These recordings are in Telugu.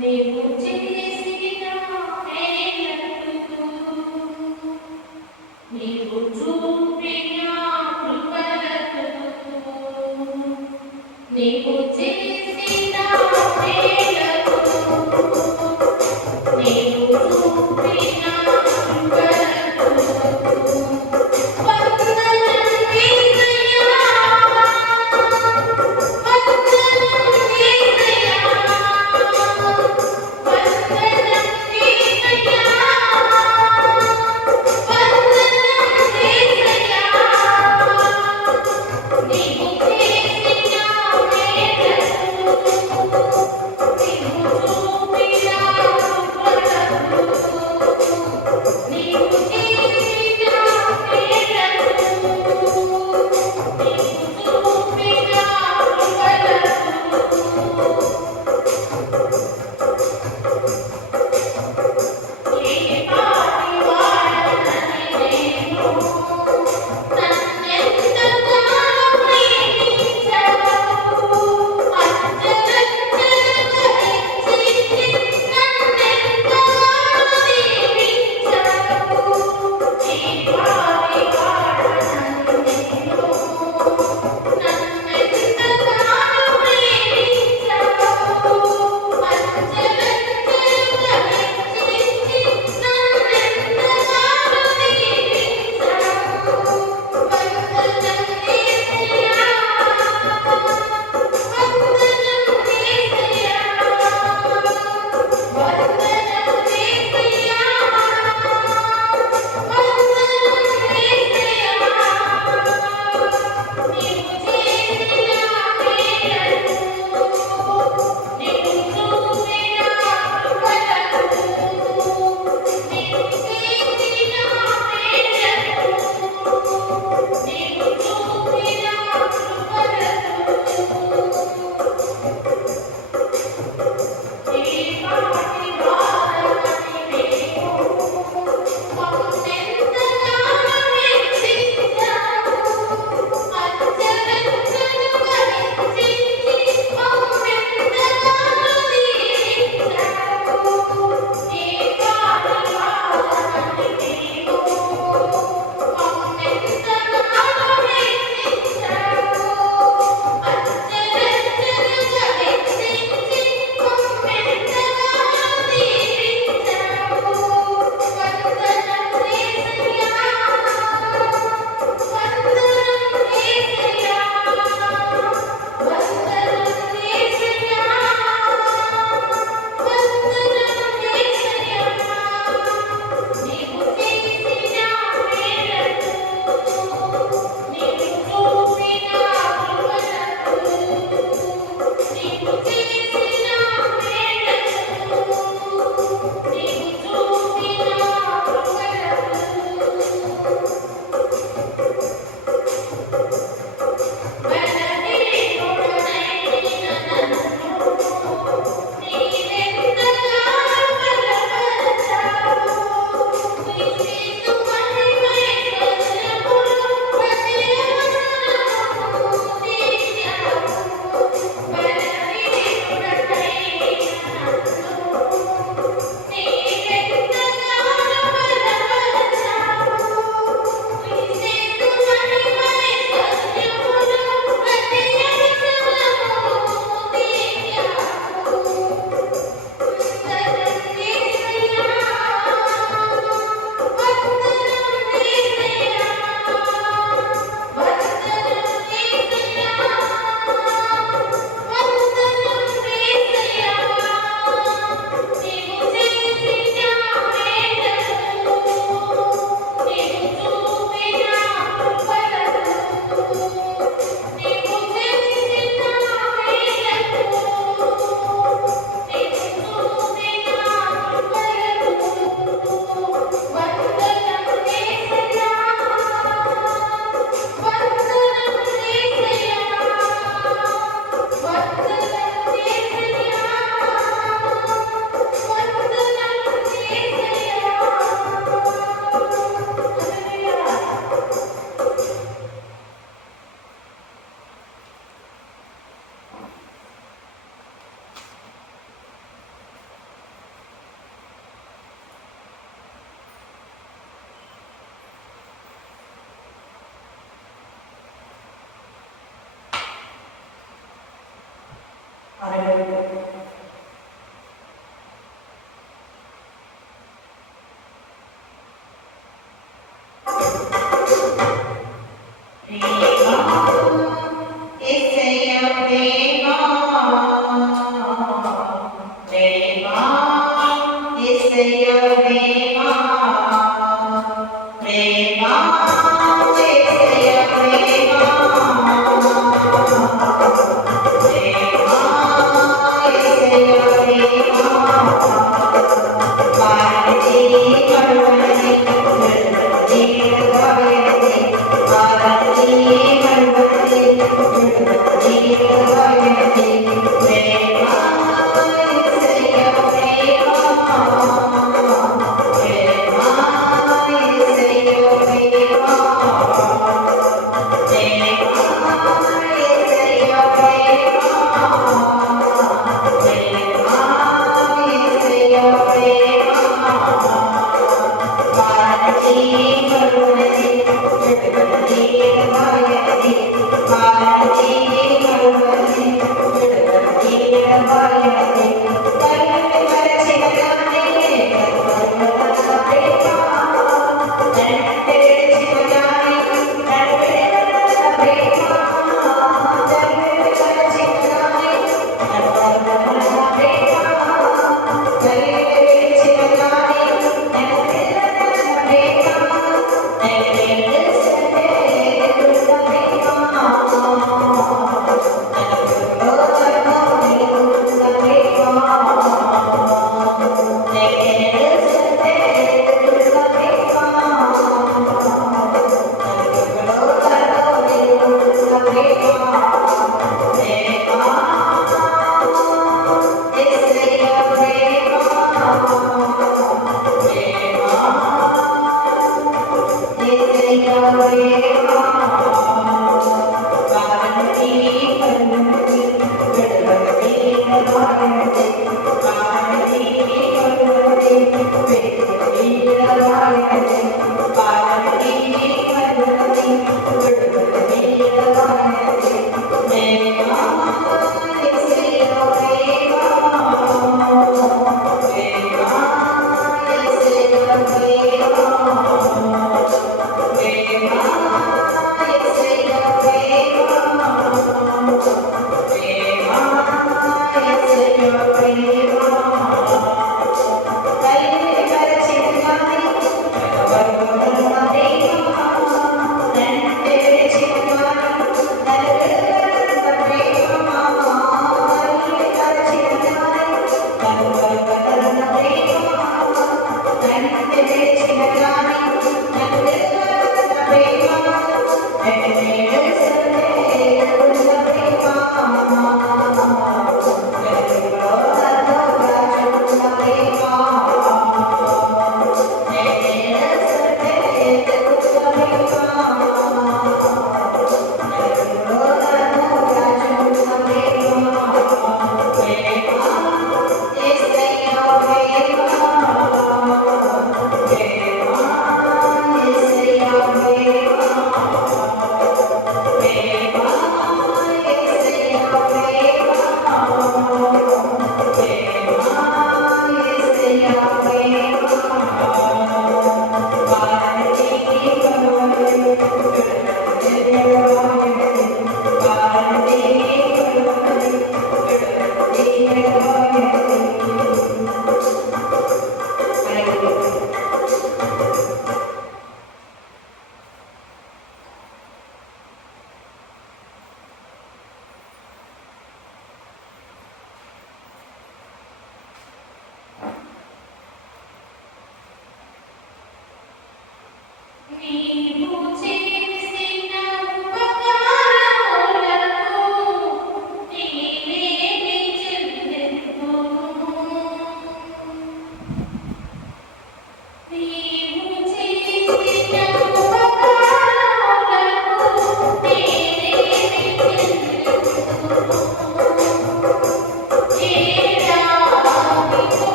నీవు చేసిన మేలుకు, నీవు చూపిన కృపలకు, నీవు చేసిన మేలుకు, నీవు చూపిన కృపలకు వందనం యేసయ్యా, వందనం యేసయ్యా, వందనం యేసయ్యా, వందనం యేసయ్యా. నీవు చేసిన మేలుకు,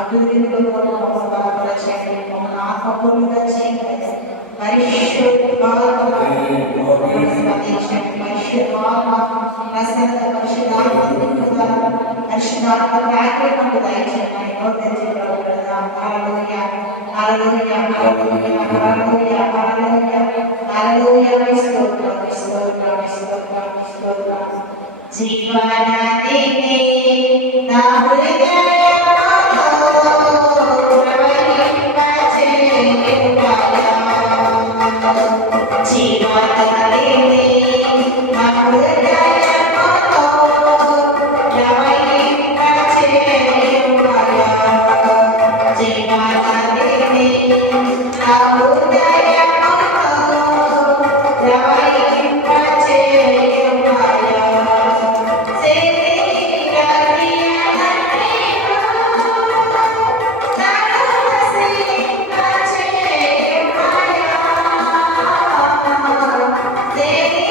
అభివృద్ధిలో బలపరచండి, మమ్మల్ని ఆత్మపూర్ణంగా చేయండి. పరిశుద్ధాత్మ స్పందించండి. పరిశుద్ధాత్మ ప్రసన్న పరిశుద్ధాత్మ పరిశుద్ధాత్మ కార్యక్రమం దయచేయండి. నోరు తెరిచి ప్రభుత్వం హల్లెలూయా హల్లెలూయా హల్లెలూయా హల్లెలూయా హల్లెలూయా హల్లెలూయా స్తోత్రం స్తోత్రం స్తోత్రం స్తోత్రం జీవనదిని నా హృదయంలో ప్రవహింపచేయుమయా జీవనదిని నా హృదయంలో ప్రవహింపచేయుమయా జీవనదిని నా హృదయంలో ప్రవహింపచేయుమయా Say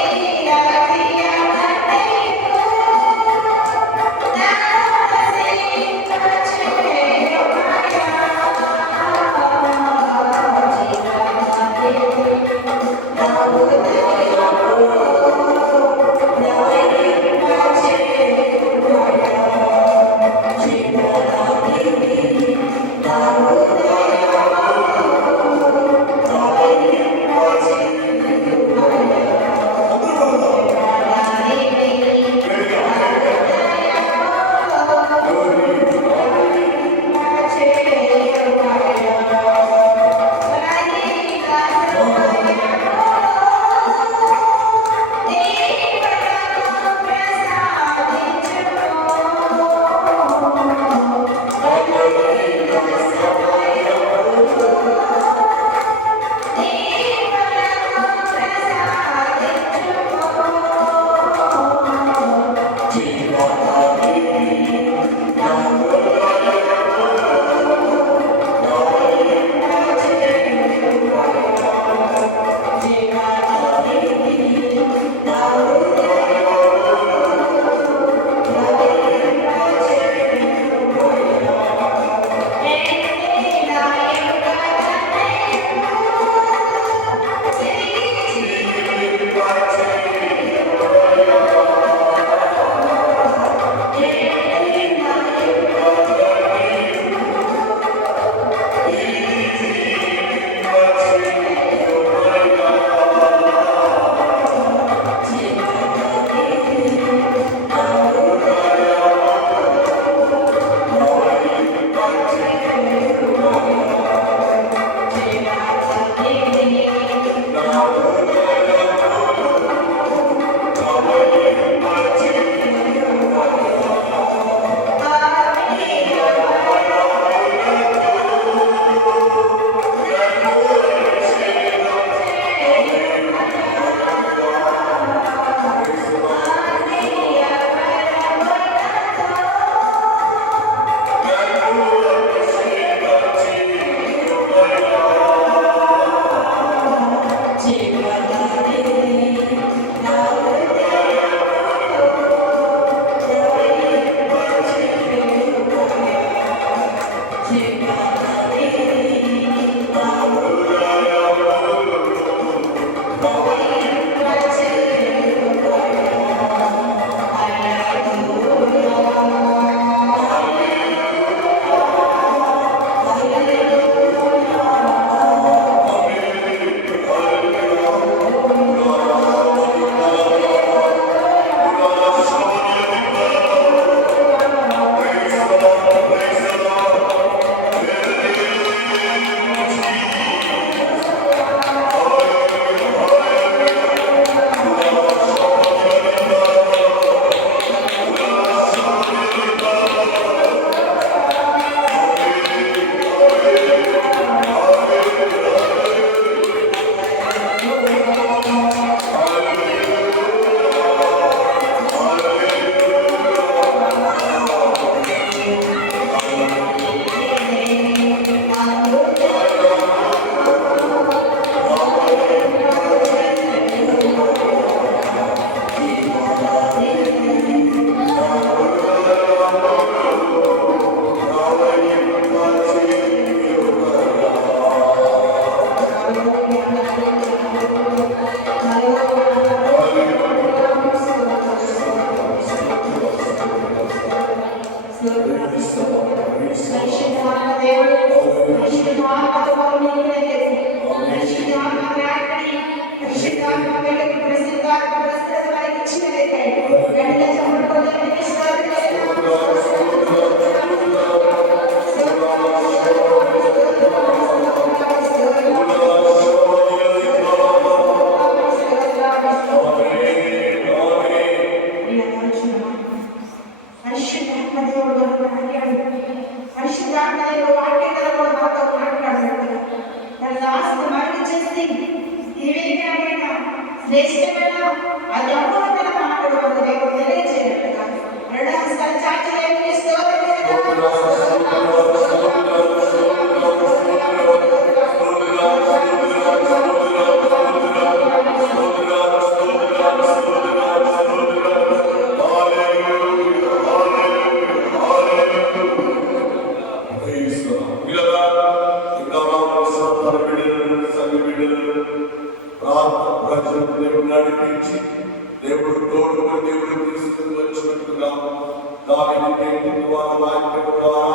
అలాగే దేవుని ద్వారా వాక్యం ద్వారా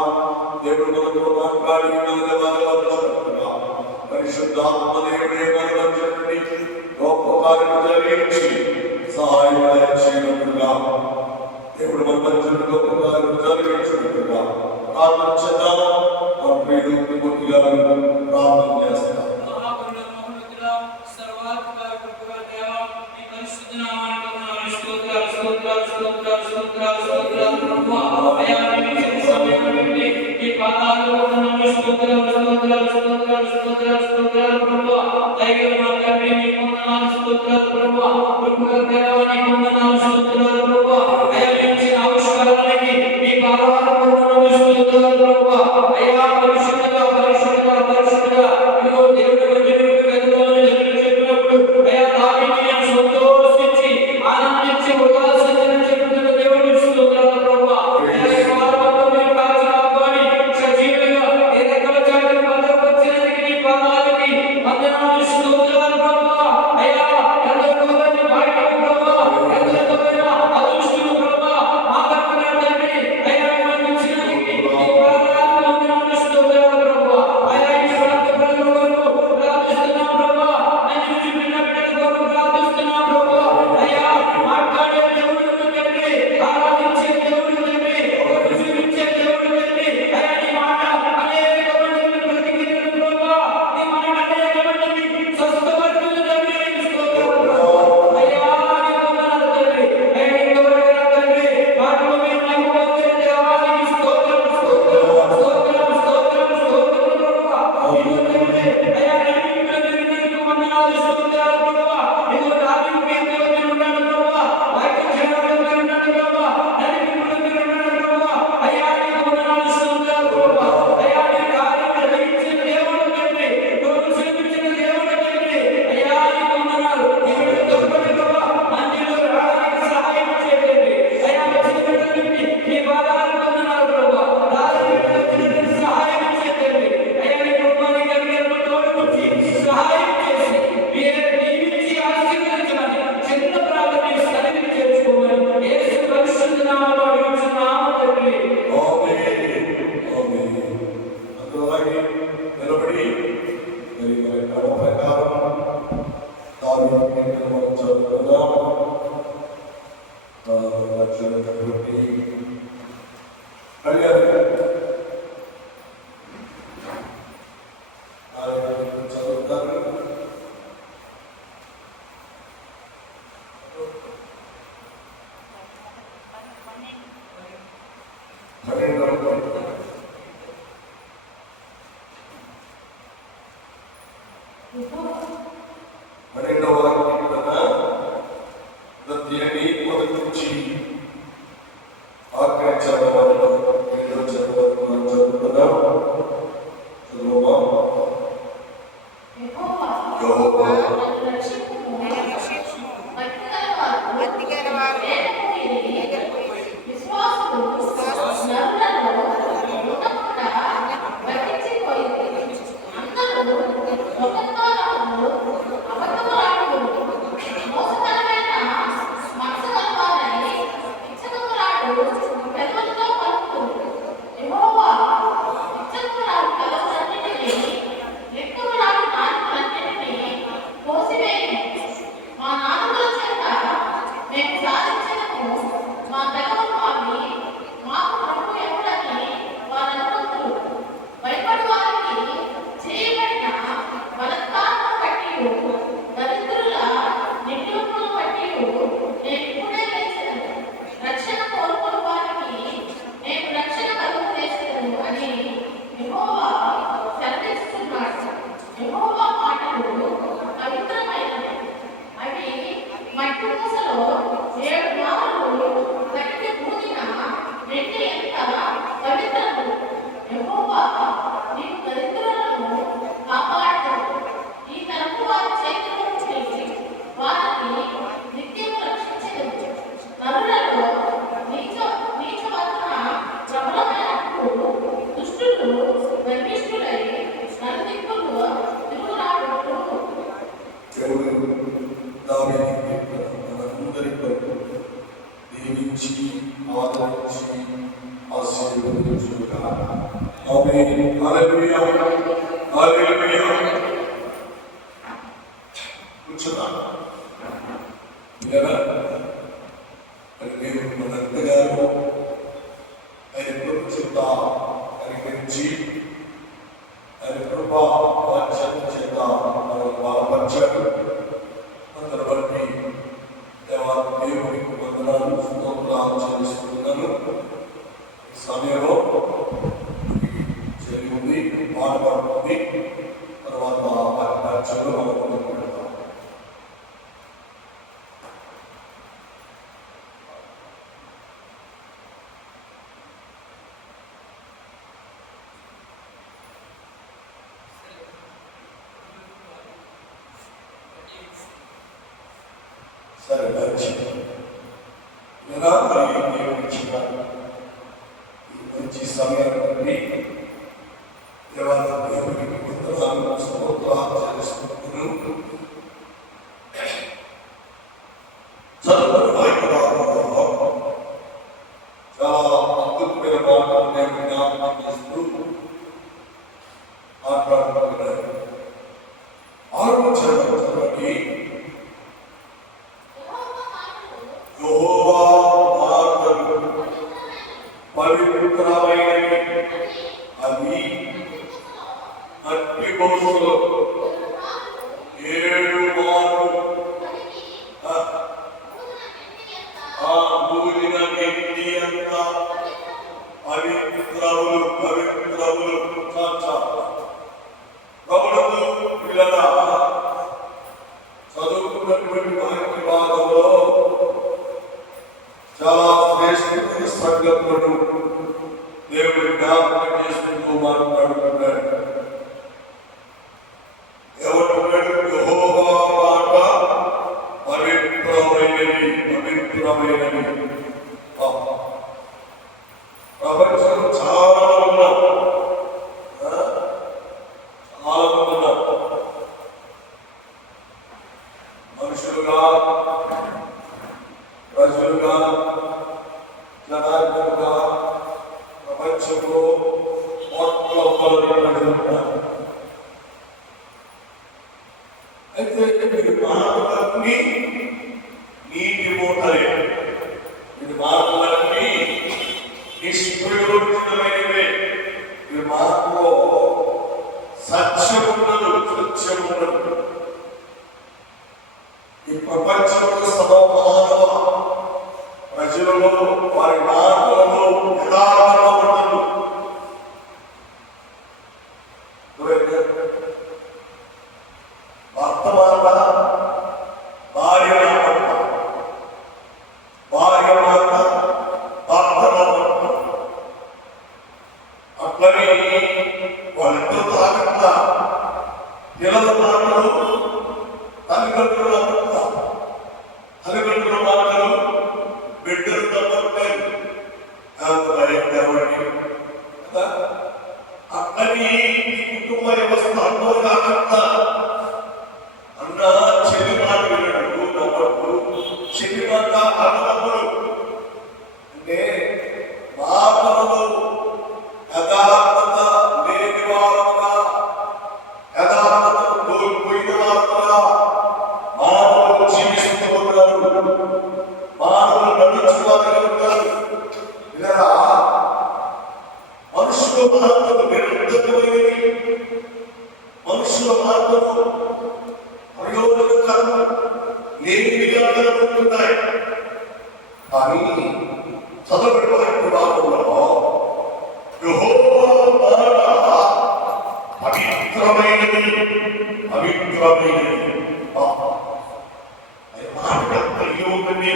దేవుడు మనతో మాట్లాడి పరిశుద్ధాత్మ దేవుడే మన మధ్య గొప్ప కార్యం జరిగించి సహాయం చేయనుగా దేవుడు మన మధ్య గొప్ప కార్యం జరిగించుగా ప్రార్థన చేద్దాం. మన ప్రియుడు తిమోతి గారు ప్రార్థన చేస్తారు. విశ్వాసులు నరులను దీవించి ఆదరించి ఆశీర్వదించుగా. ఆమేన్. హల్లెలూయా. హల్లెలూయా. కూర్చున్నాను మరి దేవుడు మనంతగానో ఆయన కృప చేత కనికరించి ఆయన కృపా వాత్సల్యం చేత మనల్ని బలపరిచాడు. అందరి బట్టి దేవునికి వందనాలు స్తోత్రాలు చెల్లిస్తున్నాను. ఈ సమయంలో జరిగింది మాట పడుతుంది. తర్వాత వాక్యాలు మనం ముందుకు పెడతాం. సరే మంచి మంచి సమయాన్ని దేవునికి వందనాలు స్తోత్రాలు చెల్లిస్తున్నాను. చదువు వాక్యాలలో చాలా అద్భుతమైన మాటలు నేను జ్ఞాపకం చేస్తూ మాట్లాడుతున్నాను. ఆలోచనకి యెహోవా మాటలు పవిత్రమైనవి, అవి అట్టి బొమ్మలు 7 మార్లు ఆ ఊదిన వ్యక్తి అంత పవిత్రములు పవిత్రములు. ప్రభువుకు పిల్లల చదువుకున్నటువంటి వాక్య భాగంలో చాలా శ్రేష్ఠమైన సంగతులను దేవుడు జ్ఞాపకం చేసుకుంటూ మాట్లాడుతున్నాడు. ఎవరు యెహోవా మాట పవిత్రమైనది, పవిత్రమైనది. ప్రపంచంలో చాలా ఉన్నారు, మనుషులుగా, ప్రజలుగా, జనాంగంగా ప్రపంచంలో మొట్టమొదటి. అయితే మీరు మాటలన్నీ నీటి మూటలే, మీరు మాటలన్నీ నిష్ప్రయోజనమైనవే. మీ మాటలో సత్యం ఉండదు, సత్యం ఉండదు. ఈ ప్రపంచంలో సమమానవ ప్రజలలో వారి మాటలలో యథార్థత ఉండదు. భర్త మాట, భార్య మాట, భార్య మాట, భర్త మాట. అట్లని వాళ్ళిద్దరు తాగకుండా పిల్లల మాటలు, తల్లిదండ్రుల తల్లిదండ్రుల మాటలు బిడ్డలు తప్పట్లేదు. అట్లని ఈ కుటుంబ వ్యవస్థ అన్నో కాకుండా అన్న చెల్లి మాట వినడు, నవ్వడు. చెల్లి మాట అన్నప్పుడు అంటే మాటలు యథార్థత లేని వారుగా, యథార్థత కోల్పోయిన వారుగా మానవులు జీవిస్తూ ఉన్నారు, మానవులు నడుచుకోగలుగుతారు. ఇలా మనుషుల మార్గము విరుద్ధమైనవి, మనుషుల మార్గము ప్రయోజనకరం లేని విధానాలున్నాయి. కానీ చదవబడిన భాగంలో యెహోవా మాట పవిత్రమైనది, పవిత్రమైనది. ఆయన మాట ప్రయోగమే,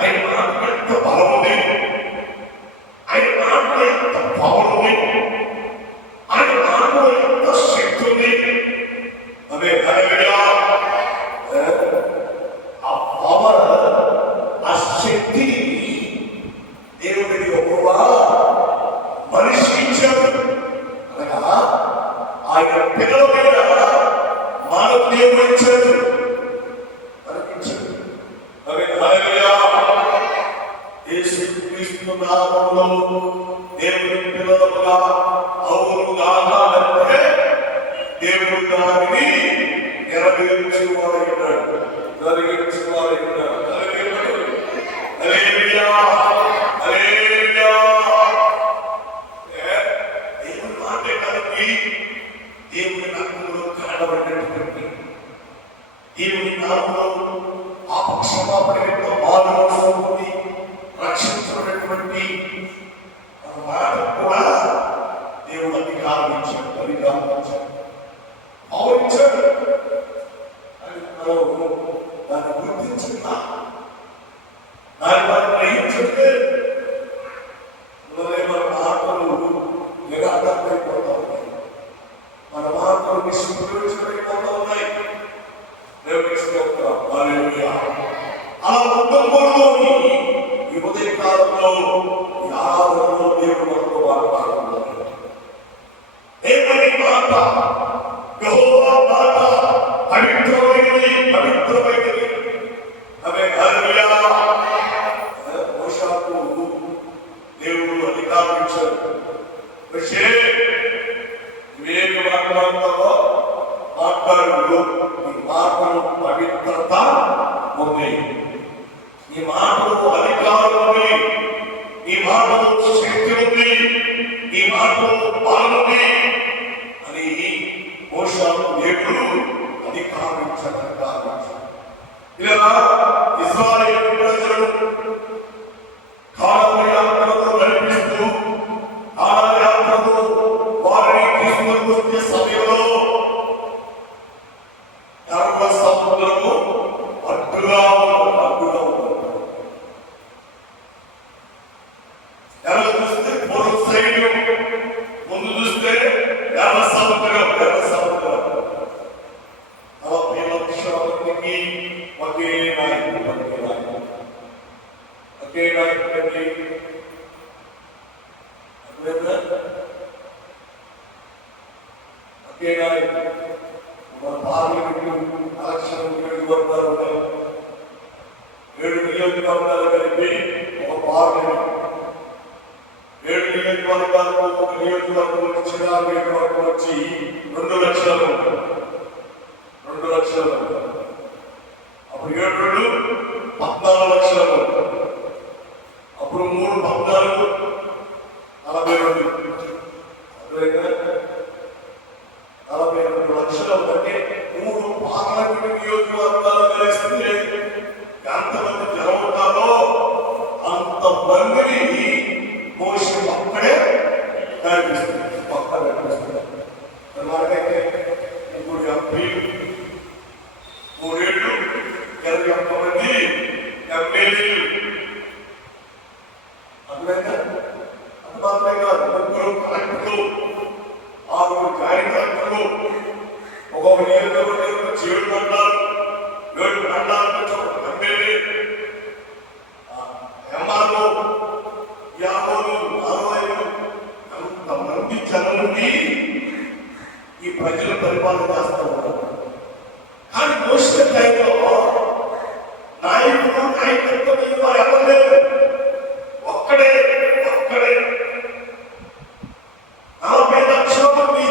ఆయన మాట ఎంత బలముంది, ఆయన మాట ఎంత పవర్ ఉంది, ఆయన మాట ఎంత శక్తి ఉంది. అదే ఆ పవర్, ఆ శక్తి దేవుడికి యెహోవా మనిషి ఇచ్చాడు. అనగా ఆయన పిల్లల మీద మానవ దేవుడు ఇచ్చాడు, అనిపించాడు. అదే క్రీస్తు నామములో దేవుని పిల్లలుగా అవును కావాలంటే దేవుడు దానిని నెరవేర్చువాడు జరిగించువాడు. హల్లెలూయా హల్లెలూయా. దేవుని మాట కలిగి దేవుని నామములో కనబడినటువంటి దేవుని నామములో క్షమాపణ బాధపడి రక్షించినటువంటి మాట కూడా దేవుడు అధికారం ఇచ్చాడు, అధికారం ఇచ్చాడు, భావించాడు. దాన్ని గుర్తించట్లా, దాన్ని మనం గ్రహించట్లే. మన మాటలు నిరాకరణైపోతా ఉన్నాయి, మన మాటలు నిష్ప్రయోజనమైపోతా ఉన్నాయి. అలా ఉండకూడదు. ఈ ఉదయకాలంలో ఈ ఆరాధనలో దేవుడు మనతో మాట్లాడుతున్నాడు. దేవుని మాట యెహోవా మాట పవిత్రమైనది, పవిత్రమైనది. ఆమె హల్లెలూయా. మోషేకు దేవుడు అధికారం ఇచ్చాడు. మోషే నువ్వేమి మాట్లాడతావో మాట్లాడు, ఈ మాటలు పవిత్రత ఉంది, ఈ మాటలు అధికారం ఉంది, ఈ మాటలు శక్తి ఉంది, ఈ మాటలు బలం ఉంది అని మోషేకు దేవుడు అధికారించాడు. ఇలా ఇశ్రాయేలు ప్రజలు కానాను యాత్రలో నడిపిస్తూ కానాను యాత్రలో వారిని తీసుకుని వచ్చే సమయంలో సముద్రము అడ్డుగా ఎర్ర చూస్తే పూర్వ సైన్యం, ముందు చూస్తే ఎర్ర సముద్రం. 40 లక్షల మందికి ఒకే నాయకుడు, ఒకే నాయకుడు అండి. ఒకే నాయకుడు. మన పార్లమెంటు ఎలక్షన్ నియోజకవర్గాలు ఉన్నాయి, 7 నియోజకవర్గాలు కలిపి ఒక పార్లమెంట్. 7 నియోజకవర్గాలకు ఒక నియోజకవర్గం వచ్చి చిన్న నియోజకవర్గం వచ్చి 2 లక్షలు, 2 లక్షలు. అప్పుడు 7 14 లక్షలు, అప్పుడు 3 14 42, 42 లక్షలు. అంటే 3 పార్లమెంటు నియోజకవర్గాలు కలిస్తే ఎంతమంది జనం ఉంటారో అంతమందిని మోషే అక్కడే నడిపిస్తుంది, పక్క నడిపిస్తుంది. మనకైతే ఇప్పుడు ఎంపీలు 3 ఏళ్ళు, 21 మంది ఎమ్మెల్యేలు. అందువల్ల అంత మాత్రమే కాదు, 3 కలెక్టర్లు, 6 కార్యకర్తలు, ఒక్కొక్క నియోజకవర్గంలో 7 మండలాలు, 7 మండలాల నుంచి ఒక ఎమ్మెల్యే, ఎంఆర్ఓ, యాభోలు, 60 అంతమంది జనాన్ని ఈ ప్రజలు పరిపాలన చేస్తూ ఉన్నారు. కానీ మోషే టైంలో నాయకుడు, నాయకత్వం వారు ఎవరు లేరు, ఒక్కడే 40 లక్షల మంది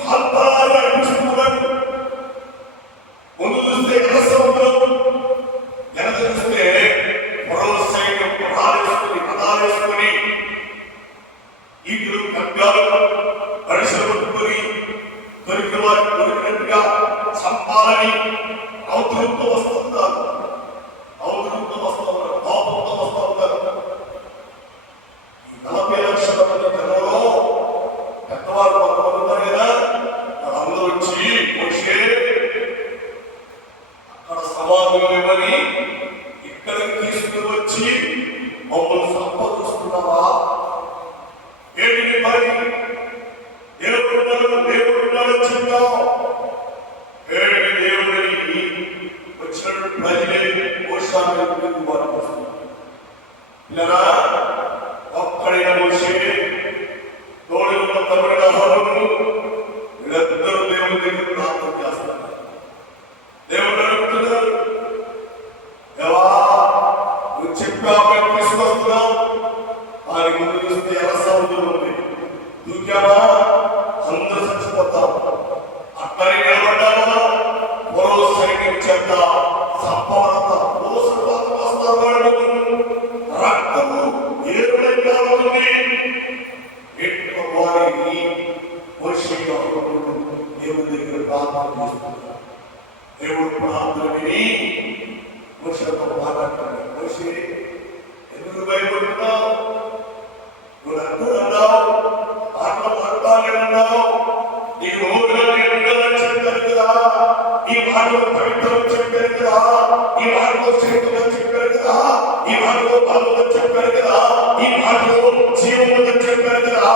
కాల్పాలు నడిపిస్తున్నారు. ముందు చూస్తే ఎర్ర సముద్రం, వెనక చూస్తే పొడవ సైన్యం పదాలేసుకుని ఈదులు ఖడ్గాలు పరిసలు పట్టుకుని దొరికిన వారికి దొరికినట్టుగా చంపాలని అవతరంతో వస్తూ ఉంటారు, అవతరంతో వస్తూ ఉంటారు, కోపంతో వస్తూ ఉంటారు. ఈ 40 లక్షల మంది జనంలో పెద్దవారు కొంతమంది ఉన్నారు కదా, వాళ్ళందరూ వచ్చి మోషే అక్కడ సమాధులు ఇవ్వని ఇక్కడికి తీసుకుని వచ్చి మమ్మల్ని సంపదిస్తున్నావా? ఏంటి మరి దేవుడు చెప్తాం, ఏంటి దేవుడిని వచ్చినటువంటి ప్రజలే మోషాన్ని ఇలా ఒక్కడైన మోషే తోడు ఉన్న తమ్ముడు అహరోను వీళ్ళందరూ దేవుని దగ్గర ప్రార్థన చేస్తారు. దేవుడు అడుగుతున్నారు, దేవా నువ్వు చెప్పావు, మేము తీసుకొస్తున్నాం, దాని ముందు చూస్తే ఎర్ర సముద్రం ఉంది. దూకామా అందరూ చచ్చిపోతాం. అక్కడి నిలబడ్డామా మరో సైన్యం చేత సంపవంతా వస్తారు. వాళ్ళు రక్తము ఏరులై కాలుతుంది. వారిని దేవుని దగ్గర ప్రార్థన చేస్తున్నారు. దేవుడు ప్రార్థన విని మోషేతో మాట్లాడుతున్నాడు. మోషే ఎందుకు భయపడుతున్నావు? నువ్వు అన్నావు మాట్లాడాలన్నావు. నీ నోరులో నేను ఉండాలని చెప్పాను కదా, ఈ మాటలో పవిత్రం చెప్పాను కదా, ఈ మాటలో శక్తులు చెప్పారు కదా, ఈ మాటలో బలము చెప్పారు కదా, ఈ మాటలో జీవము చెప్పారు కదా.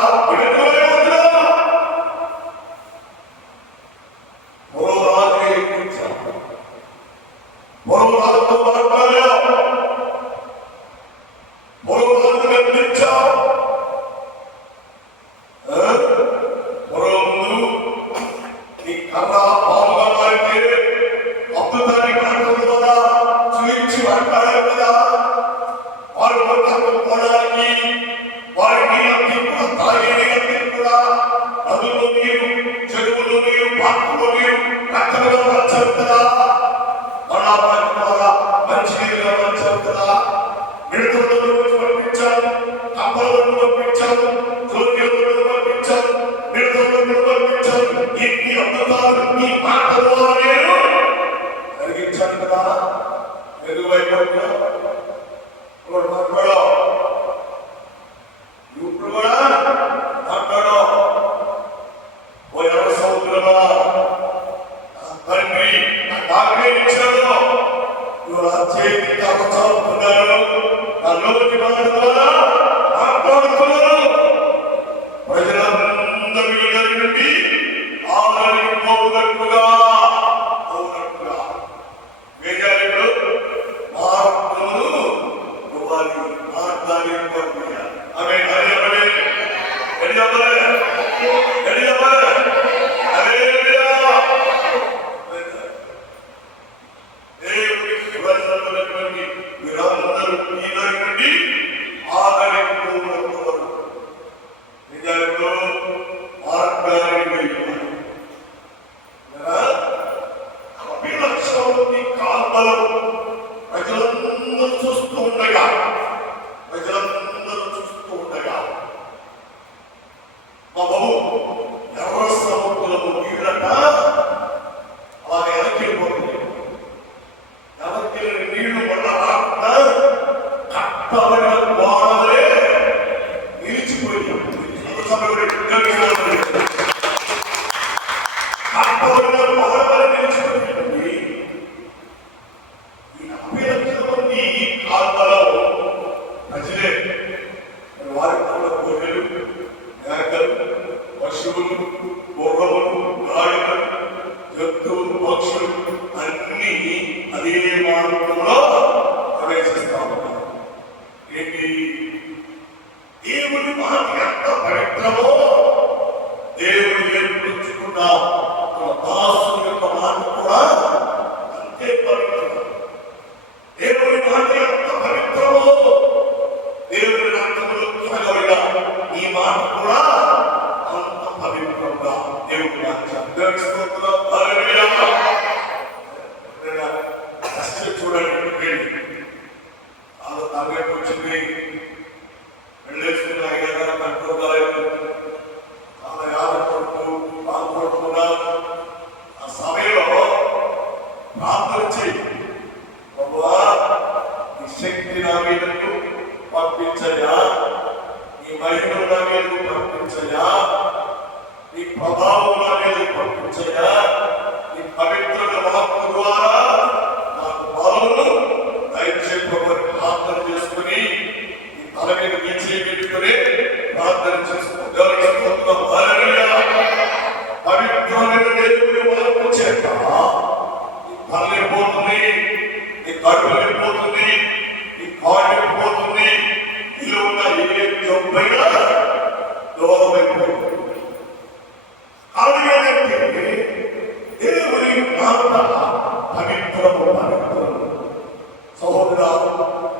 సహోదరా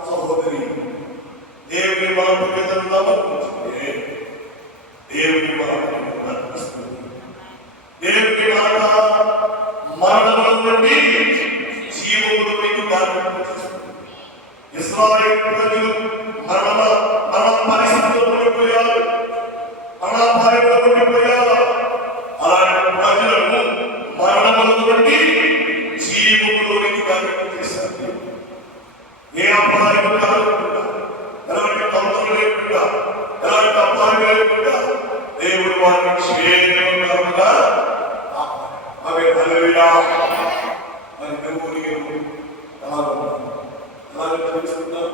సహోదరి మీద నమ్మకం దేవుని మాట అనిపిస్తుంది. దేవుని మాట మరణం నుండి జీవములు మీకు దారి ఇశ్రాయేలు ప్రజలు మరణ పరిస్థితిలో ఉండిపోయారు, అనాభాయంలో ఉండిపోయారు. అలాంటి ప్రజలను మరణముల నుండి జీవములోనికి చేశారు. ఏ అపాయం కలగకుండా, ఎలాంటి కౌతులు లేకుండా, ఎలాంటి అపాయం లేకుండా దేవుడు వారిని క్షేమంగా అవి హల్లెలూయా. మరి దేవుడికి ఎలా తెలుసుకుందాం?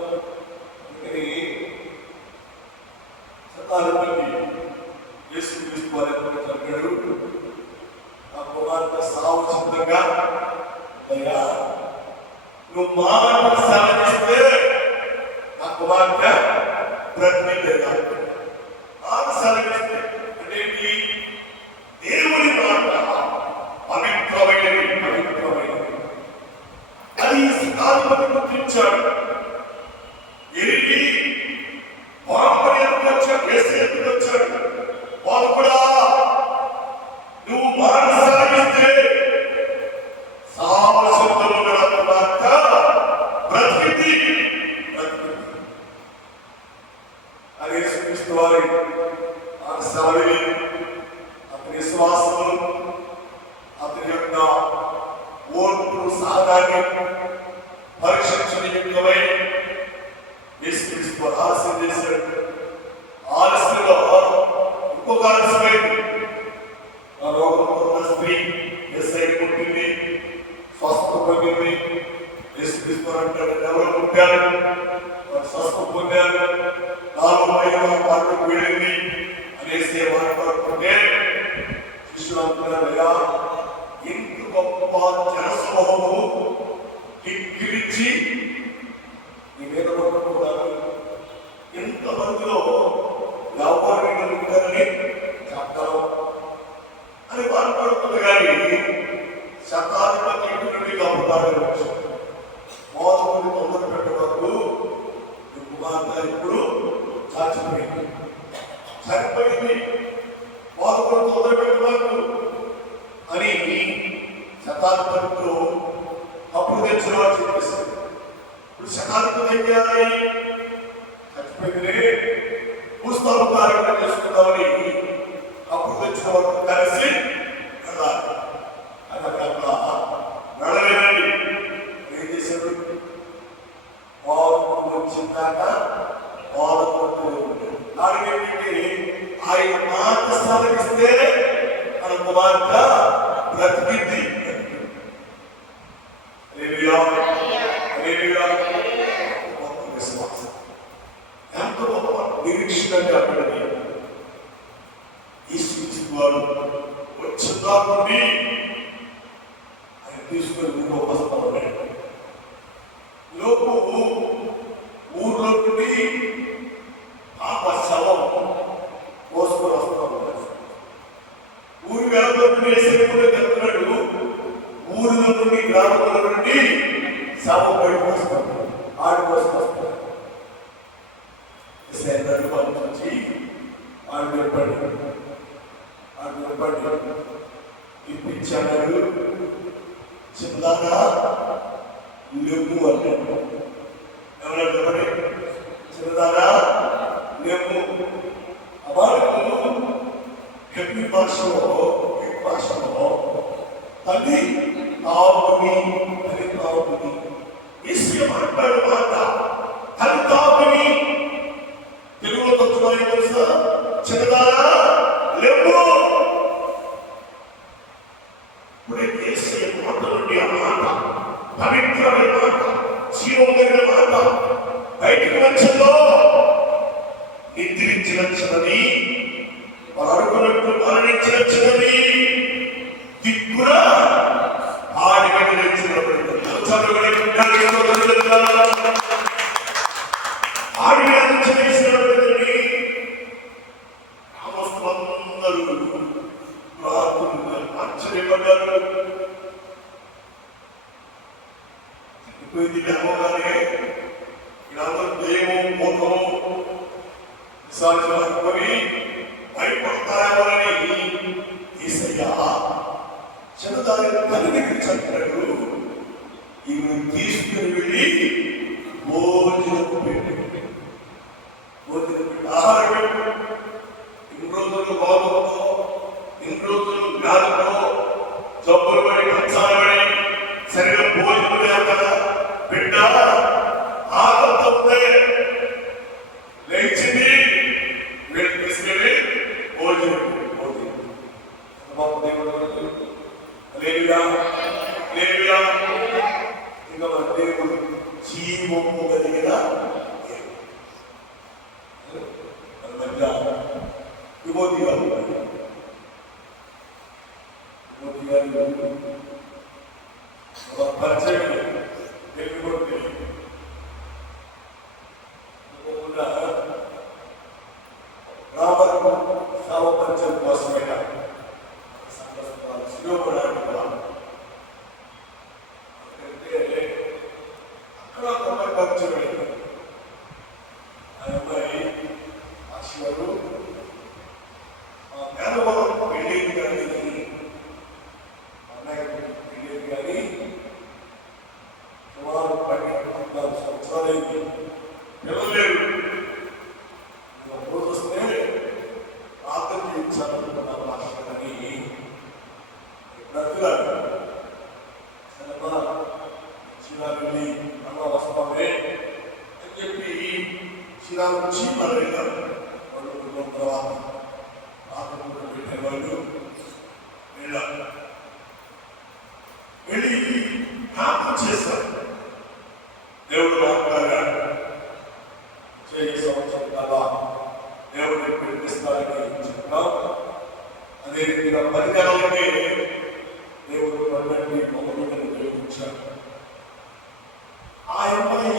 యేసుక్రీస్తు వారి చెప్పాడు, ఆ కుమార్తె సావు సిద్ధంగా అయ్యా నువ్వు మాట సాధిస్తే ఆ కుమార్తె బ్రతికేదా మాట సాధిస్తే అంటే దేవుని మాట పవిత్రమైనది. అది స్థానికులు గుర్తించాడు. ఎరిగి పాపని ఎందుకు వచ్చాడు, వేసే ఎందుకు వచ్చాడు. వాళ్ళు కూడా నువ్వు మాట సాగిస్తే సావశబ్దము బ్రతికింది. అది యేసుక్రీస్తు వారి సేవని, అతని విశ్వాసము, అతని యొక్క ఓర్పు సాగాన్ని పరీక్షించనియుక్తమై యేసుక్రీస్తు ఆలస్యం చేశాడు. ఆలస్యంలో ఇంకొక ఆలస్యమైంది. ఆ రోగంతో ఉన్న స్త్రీ యేసయ్య పుట్టింది, స్వస్థత పొందింది. యేసుక్రీస్తు అంటాడు, ఎవరు పుట్టారు వారు స్వస్థత పొందారు, నాలుగు మైళ్ళ పాటకు వెళ్ళింది అనేసి మాట్లాడుతుంటే శిష్యులు అంటున్నారయ్యా, ఇంత గొప్ప జనసమూహము కిక్కిరించి నీ మీద పట్టుకుంటారు, ఎంతమందిలో ఎవరు ఉంటారని చెప్తారు అని మాట్లాడుతుంది. కానీ శతాధిపతి ఇంటి నుండి గొప్పతాడు మోసముని తొందర పెట్టవద్దు, కుమార్తె ఇప్పుడు చనిపోయింది, మోసముని తొందర పెట్టవద్దు అని శతాధిపతితో అప్పుడు తెచ్చిన వారు చెప్పేశారు. ఇప్పుడు శతాధిపతి ఏం చేయాలి? చచ్చిపోయింది, పుస్తకం కార్యక్రమం చేసుకుందామని అప్పుడు తెచ్చిన వారు కలిసి వెళ్ళాలి. వెళ్ళలేదండి. ఏం చేశాడు? పాలకు వచ్చిందాక పాలకు నాలుగేంటి ఆయన మాట సాధిస్తే మన కుమార్తె బ్రతికింది. విశ్వాసం ఎంత గొప్ప నిరీక్షణగా అక్కడని వాడు వచ్చిందా నుండి ఆయన తీసుకుని ఊళ్ళో వస్తాడు. లోపు ఊర్లో నుండి ఆ శవం మోసుకొని వస్తాడు. ఊరి వేళలో వెళ్తున్నాడు. ఊరిలో నుండి గ్రామంలో నుండి శవం బయటకు వస్తాడు, ఆడిపోస్తాడు. వచ్చి ఆడు నిలబడి ఇప్పించాడు. చిన్నదానా లేవు అన్నాడు. ఎవరు నిలబడి చిన్నదానా లేవు అవార్డు హెప్పీ భాషలో తల్లి తాగుని తల్లి తాగుని ఈశ్వర మాట్లాడు మాట తల్లి తాగుని తెలుగులో తత్వాన్ని తెలుసా? చిన్నదానా లేవు. ఇప్పుడు దేశీయ మాట నుండి ఆ మాట పవిత్రమైన మాట, జీవం కలిగిన మాట బయటకు వచ్చిందో నిద్రించి వచ్చినది, అడుగునట్టు మరణించినది, దిక్కున ఆడి వచ్చినప్పుడు ఆడి చేసినటువంటి అందరూ ఆశ్చర్యపడ్డారు. చనిపోయింది డెమోగానే వీళ్ళందరూ దేవము మోకము సాధ్యమనుకొని భయపడతారేమోనని యేసయ్య చిన్నదాని తల్లికి చెప్పాడు. ఈమెను తీసుకుని వెళ్ళి భోజనం పెట్టి ఆహారం పెట్టు. ఇన్ని రోజులు బాగుందో, ఇన్ని రోజులు వ్యాధితో జబ్బులు పడి కంచాలు పడి సరిగా భోజనం లేదు కదా బిడ్డ ఆకలితో లేచింది. వీళ్ళు తీసుకెళ్ళి భోజనం ఇంకా మన దేవుడు జీవము కలిగిన మధ్య విమోతి గారు ఒక పరిచయం తెలుగుబడి రాబర్ట్ సావపరిచయం కోసమైనా శిరోపడానికి అక్కడ ఒక పరిచయం ఆ అమ్మాయి ఆశీర్వాదు పేదవాళ్ళ పెళ్ళేది కానీ అమ్మాయి పెళ్ళేది కానీ సుమారు 14 సంవత్సరాలైంది. పిల్లలేరు. రోజు వస్తే ప్రార్థన చేయించాలనుకున్నాను ఆశలని బ్రతులాడు సినిమా చీరాలి అన్న వస్తామే అని చెప్పి చీరా నుంచి మళ్ళీ వెళ్ళారు. వాళ్ళు తర్వాత ప్రార్థన పెట్టేవాళ్ళు వెళ్ళారు. వెళ్ళి ప్రార్థన చేశారు. దేవుడు మాట్లాడాడు. చేయి సంవత్సరం కదా దేవుడిని పిలిపిస్తారని చెప్తాం. అదే రీతిగా పరికరాలకి దేవుడు పన్నెండు మొదలుని ఉపయోగించాడు. ఆ అమ్మాయి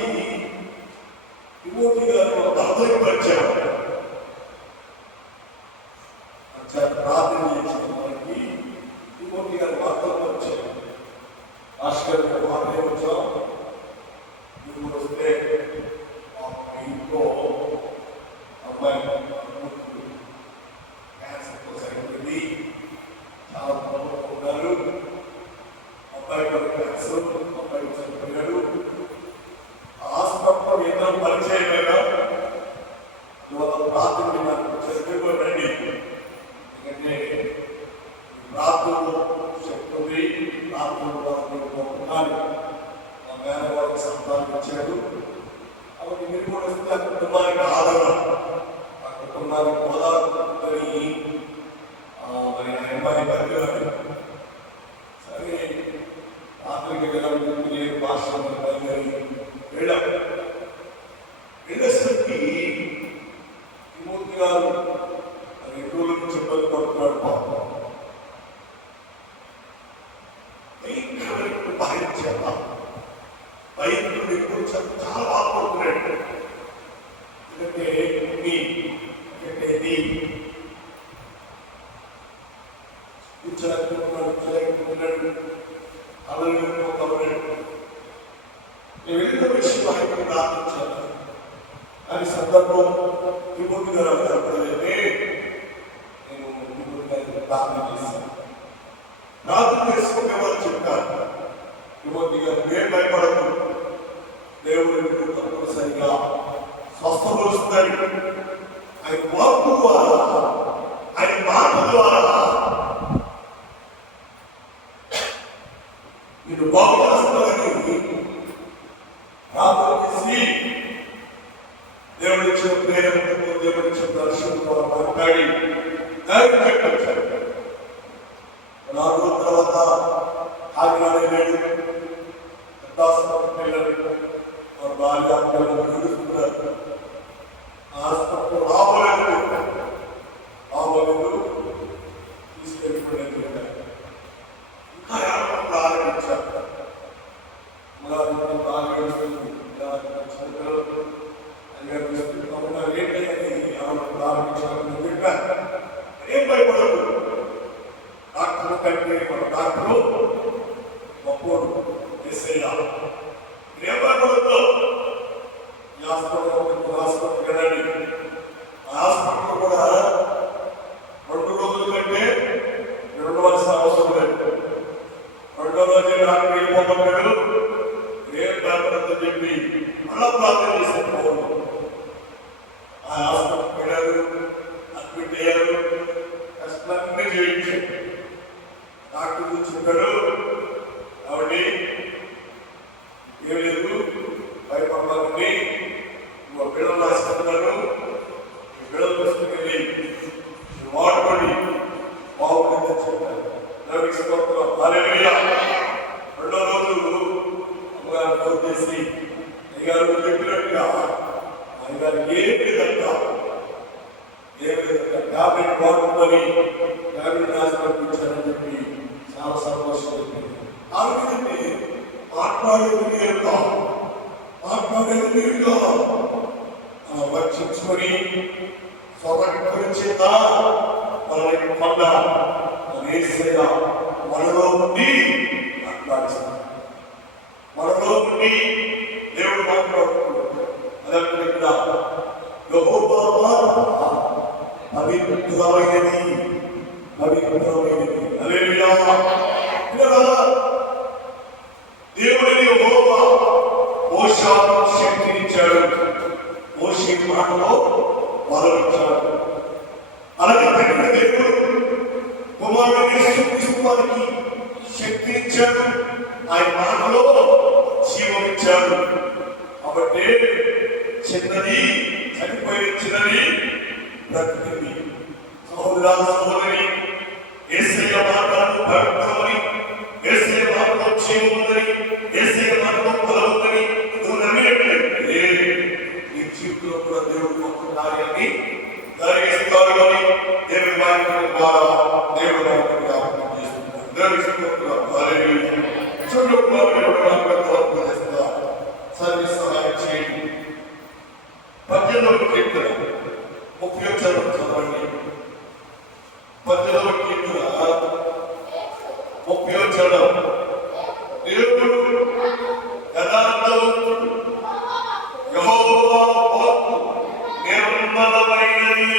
విమోతి గారు ఆదరింపరిచాడు. ప్రార్థన చేసిన వారికి విమోతి గారు వార్తలు వచ్చారు. ఆశ్చర్య వార్తలు వచ్చాం. ఇప్పుడు వస్తే ఇంట్లో అమ్మాయి క్యాన్సర్తో సరిపోయింది. చాలా ఉన్నారు. అబ్బాయి క్యాన్సర్, అబ్బాయి చనిపోయాడు. హాస్పిటల్ ఇద్దరు పరిచయం ఇవాళ ప్రార్థన నాకు చనిపోయినండి. ఎందుకంటే ప్రార్థనలో శక్తి ఉంది. ప్రార్థనలో ఉండాలి. మా మేనవాళ్ళకి సంపాదించాడు. కాబట్టి మీరు కూడా వస్తే ఆ కుటుంబానికి ఆదరణ, ఆ కుటుంబానికి ఓదార్పుని మరి ఆ అమ్మాయి పరిగణాలి. సరే ఆఖరికి వెళ్ళి భాష వెళ్ళాం. వెళ్ళేసరికి విమోతి గారు అది ఎటువంటి చెప్పలు పడుతున్నాడు. పాపం భయంకరమైన భావించాల భయంకరుడు ఎప్పుడు చాలా బాధపడుతున్నాడు. ఎందుకంటే కూర్చోలేకపోతున్నాడు, అలలేకపోతున్నాడు. నేను వెళ్ళిన విషయం ఆయన ప్రార్థించాను. కానీ సందర్భం విమోతి గారు కనపడలేదే. నేను విమోతి గారికి ప్రార్థన చేశాను. ప్రార్థన చేసుకునే వాళ్ళు చెప్పారు, విమోతి గారు ఏం భయపడదు, దేవుడు తప్పనిసరిగా స్వస్థపరుస్తాడు. ఆయన వాక్కు ద్వారా, ఆయన మాట ద్వారా మీరు బాగు చేస్తారని ప్రార్థన చేసి దేవుడి ఇచ్చిన ప్రేరణతో, దేవుడి ఇచ్చిన దర్శనంతో మాట్లాడి దాన్ని పెట్టారు. 4 రోజుల తర్వాత కాకినాడ వెళ్ళాడు. వెళ్ళాడు. మా భార్య ఏడుస్తున్నారు. హాస్పిటల్ రాబోలేదు తీసుకెళ్ళిపోయాడు. ఇంకా ఎవరు ప్రారంభించారు. బాగా ఏడుస్తుంది. ప్రారంభించాలని చెప్పారు. ఏం భయపడదు. డాక్టర్ కంటే డాక్టరు గొప్పోడు యేసయ్య. ఏం భయపడద్దు. హాస్పిటల్ వెళ్ళండి. నాకు వెళ్ళిపోమన్నాడు. రేపు డాక్టర్తో చెప్పి మళ్ళా ప్రార్థన చేశాను. పౌరులు ఆ హాస్పిటల్కి వెళ్ళారు, అడ్మిట్ అయ్యారు, కష్టాన్ని చేయించారు. డాక్టర్ చెప్పాడు, కాబట్టి ఏం లేదు, భయపడాలని పిల్లలు రాసుకుంటున్నారు, ఈ పిల్లలు తీసుకుని వాడుకోండి, బాగుంటుందని చెప్పారు. హల్లెలూయా. రెండో రోజు అమ్మగారు ఫోన్ చేసి, అయ్యగారు చెప్పినట్టుగా అయ్యగారు ఏం లేదంట టాబ్లెట్ వాడుకుందని టాబ్లెట్ రాసి పంపించారని చెప్పి చాలా సంతోషం. ఆలోచించి మాట్లాడేది నేరుగా వర్షించుకొని స్వతంత్రించిందా మనకి కొండ నేసేదా మనలో ఉండి మాట్లాడుతున్నాడు. మనలో ఉండి దేవుడు మాట్లాడుతున్నాడు. అదంటే ఇక్కడ యెహోవా పవిత్రమైనది, పవిత్రమైనది. హల్లెలూయా. దేవుడి యెహోవా మోషేకు శక్తినిచ్చాడు, మోషే మాటలో బలమిచ్చాడు. అలాగే తండ్రి దేవుడు కుమారుడు యేసుక్రీస్తు వారికి శక్తినిచ్చాడు, ఆయన మాటలో జీవమిచ్చాడు. కాబట్టి చిన్నది చనిపోయిన చిన్నది బ్రతికింది. సహోదరా సహోదరి, యేసయ్య మాటలు పవిత్రమని, యేసయ్య మాటలో జీవముందని, యేసయ్య మాటలో బలం ఉందని నువ్వు నమ్మినట్లయితే నీ జీవితంలో కూడా దేవుడు గొప్ప కార్యాన్ని జరిగిస్తాడు అని దేవుని వాక్యం ద్వారా దేవుడు మనకు జ్ఞాపకం చేస్తున్నాడు. దేవుని స్తోత్రం. హల్లెలూయా. చూడు సర్వీస్ సహాయం చేయండి. 18వ కీర్తన 30వ చదవండి. 18వ కీర్తన 30వ చదవం. దేవుడు యథార్థవంతుడు, యెహోవా వాక్కు నిర్మలమైనది,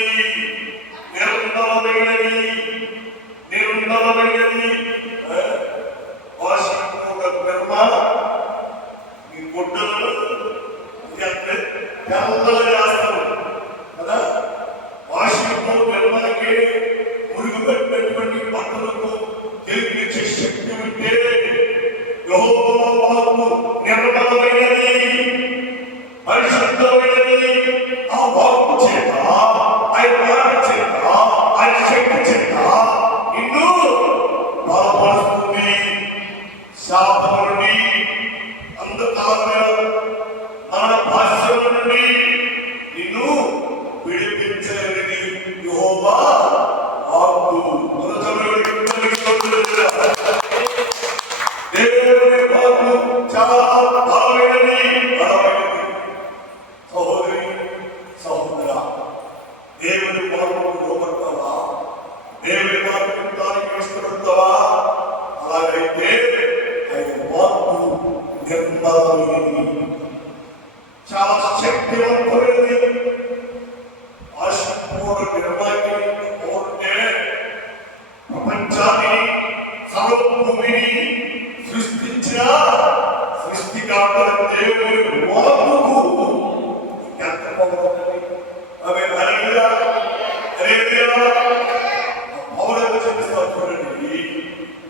నిర్మలమైనది, నిర్మలమైనది. వాషింగ్ నిర్మల ఈ గుడ్డలు తెల్లగా రాస్తాము కదా. వాషింగ్ నిర్మలకి మురుగు పెట్టినటువంటి బట్టలకు తెలిపించే శక్తి ఉంటే యెహోవా వాక్కు నిర్మలమైనది, పరిశుద్ధమైనది. ఆ వాక్కు చేత, ఆయన మాట చేత, ఆయన శక్తి చేత నిన్ను బలపరుస్తుంది. శాపము నుండి, అంధకారమైన మరణ భాష్యము నుండి నిన్ను విడిపించలేనిది యెహోవా వాక్కు. దేవుని వాక్కు చాలా బలమైనది, బలమైనది. సహోదరి సహోదరా, దేవుని వాక్కుకు లోబడతావా? దేవుని వాక్కుకు దానికి ఇష్టపడతావా? అలాగైతే ఆయన వాక్కు నిర్మలమైనది, చాలా శక్తివంతమైనది. ఆశపూర్ణ నిర్మలకి కోరుతే ప్రపంచాన్ని, సర్వభూమిని సృష్టించిన సృష్టికర్త దేవుని వాక్కుకు ఎంత పవరుంది. ఆమె హల్లెలూయా, హల్లెలూయా. పవరును చూపిస్తాను చూడండి.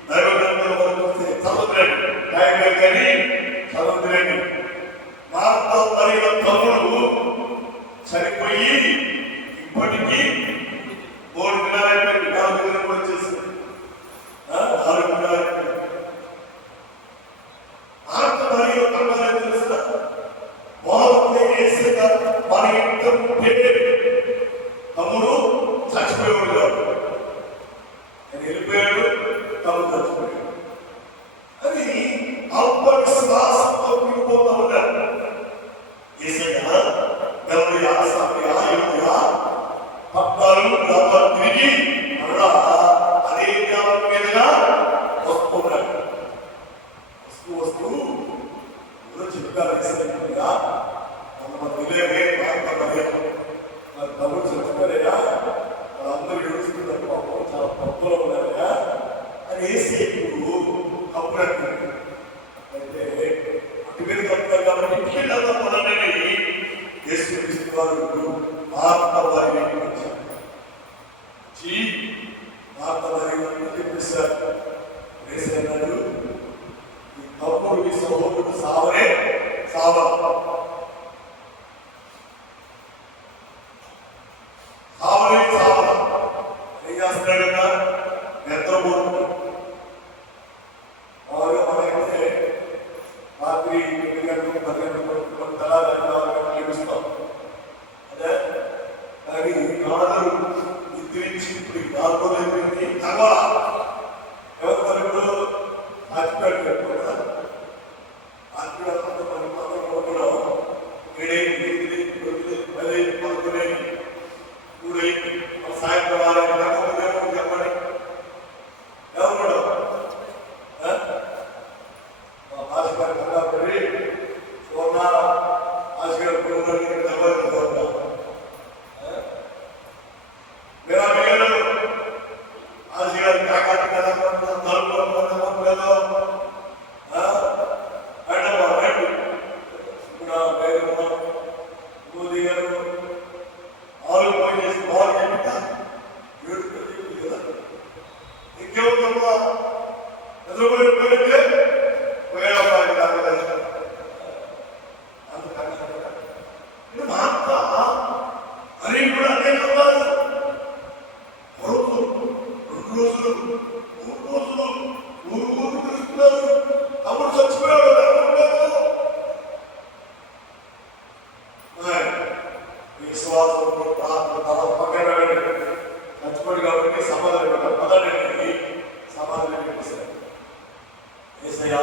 దైవ గ్రంథంలో చూస్తే చదువుతురండి, దైవ కానీ చదువుతురండి. మార్తా మరియ తమ్ముడు చనిపోయి ఇప్పటికీ 3 దినాలు అయిపోయింది. 4 దినాలు వచ్చేసింది. 4 దినాలు అయిపోయింది. మార్తా మరియ తమ్ముడు తెలుసా? బాగుంది యేసయ్య మన ఇంట్లో తమ్ముడు చచ్చిపోయాడు కాదు, ఆయన వెళ్ళిపోయాడు, తమ్ముడు చచ్చిపోయాడు. అది అల్పవిశ్వాసంతో కూడిపోతా ఉన్నారు. యేసయ్య గలిలయ సమరయ పట్టాలు గ్రామాలు తిరిగి మరలా అదే గ్రామం మీదుగా వస్తున్నాడు. వస్తూ చెప్పారు యేసయ్య, తమ్ముడు చచ్చిపోయాయా, వాళ్ళందరూ ఏడుస్తున్నారు, పాపం చాలా తప్పులో ఉన్నారయ్యా అని యేసయ్యకు కప్పుడట్టు కుమారుడు మార్త వారి వచ్చారు. మార్త వారి చెప్పేశారు, వేసేనాడు ఈ తప్పుడు ఈ సహోదరుడు సావనే సావాలి, సావనే సావాలి. ఏం చేస్తున్నాడన్నా నిద్రపోతున్నాడు. మామూలుగా మనమైతే రాత్రి 8 గంటలకు 10 గంటలకు లభిస్తాం అదే. కానీ ఆడలు నిద్రించి ఇప్పుడు ఆడుకోలేకపోయింది తగవాల ఎవరు మరి ఇప్పుడు హాస్పిటల్ పెట్టుకుంటా హాస్పిటల్ మరి కూడా 7, 8, 10, 11, 3 సాయంత్రం 6 గంటలకు చెప్పండి ఎవరు కూడా ఆశగారు కన్నాపడి సోనా ఆశగారు కుటుంబానికి దెబ్బలు मेरा मेरे आज यार क्या करते हैं दल पर हां मैडम बैठ पूरा मेरे को मोदी गाరు ఆల్ పోయిస్ బాల్ చేపిట బ్యూటిఫుల్ కదా ఇంకేం ఉందమ్మా ఎదురుగా పోయితే పోయేలా కాదు అంత కష్టం ఇది మాత్ర అరే కూడా అనేక వారు అప్పుడు చచ్చిపోయాడు విశ్వాసం పక్కన చచ్చిపోయాడు కాబట్టి సమాధానం పదాన్ని సమాధానం పెట్టేశారు. ఏసయ్య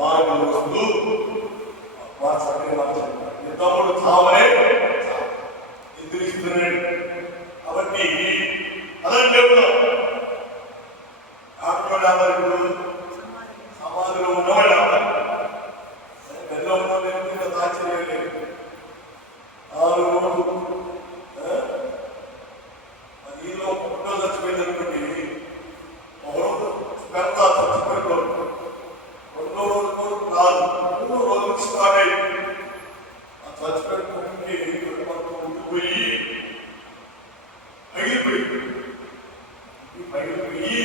మార్గంలో వస్తూ వారు సత్యం మార్చారు. తమ్ముడు చావలే నిద్రిస్తున్నాడు కాబట్టి అలాంటి ఆత్మనామరుడు సమాధిలో ఉన్నవాడు బెల్లం ఉన్న వ్యక్తిగా దాచివేయలేదు. 6 రోజులు నీలో పుట్టో చచ్చిపోయిందనుకోండి, ఒకరోజు పెద్ద చచ్చిపోయిన 2వ రోజు రాదు, 3వ రోజు స్టార్ట్ అయ్యి ఆ చచ్చిపోయిన పుట్టికి ఉండిపోయి పగిలిపోయి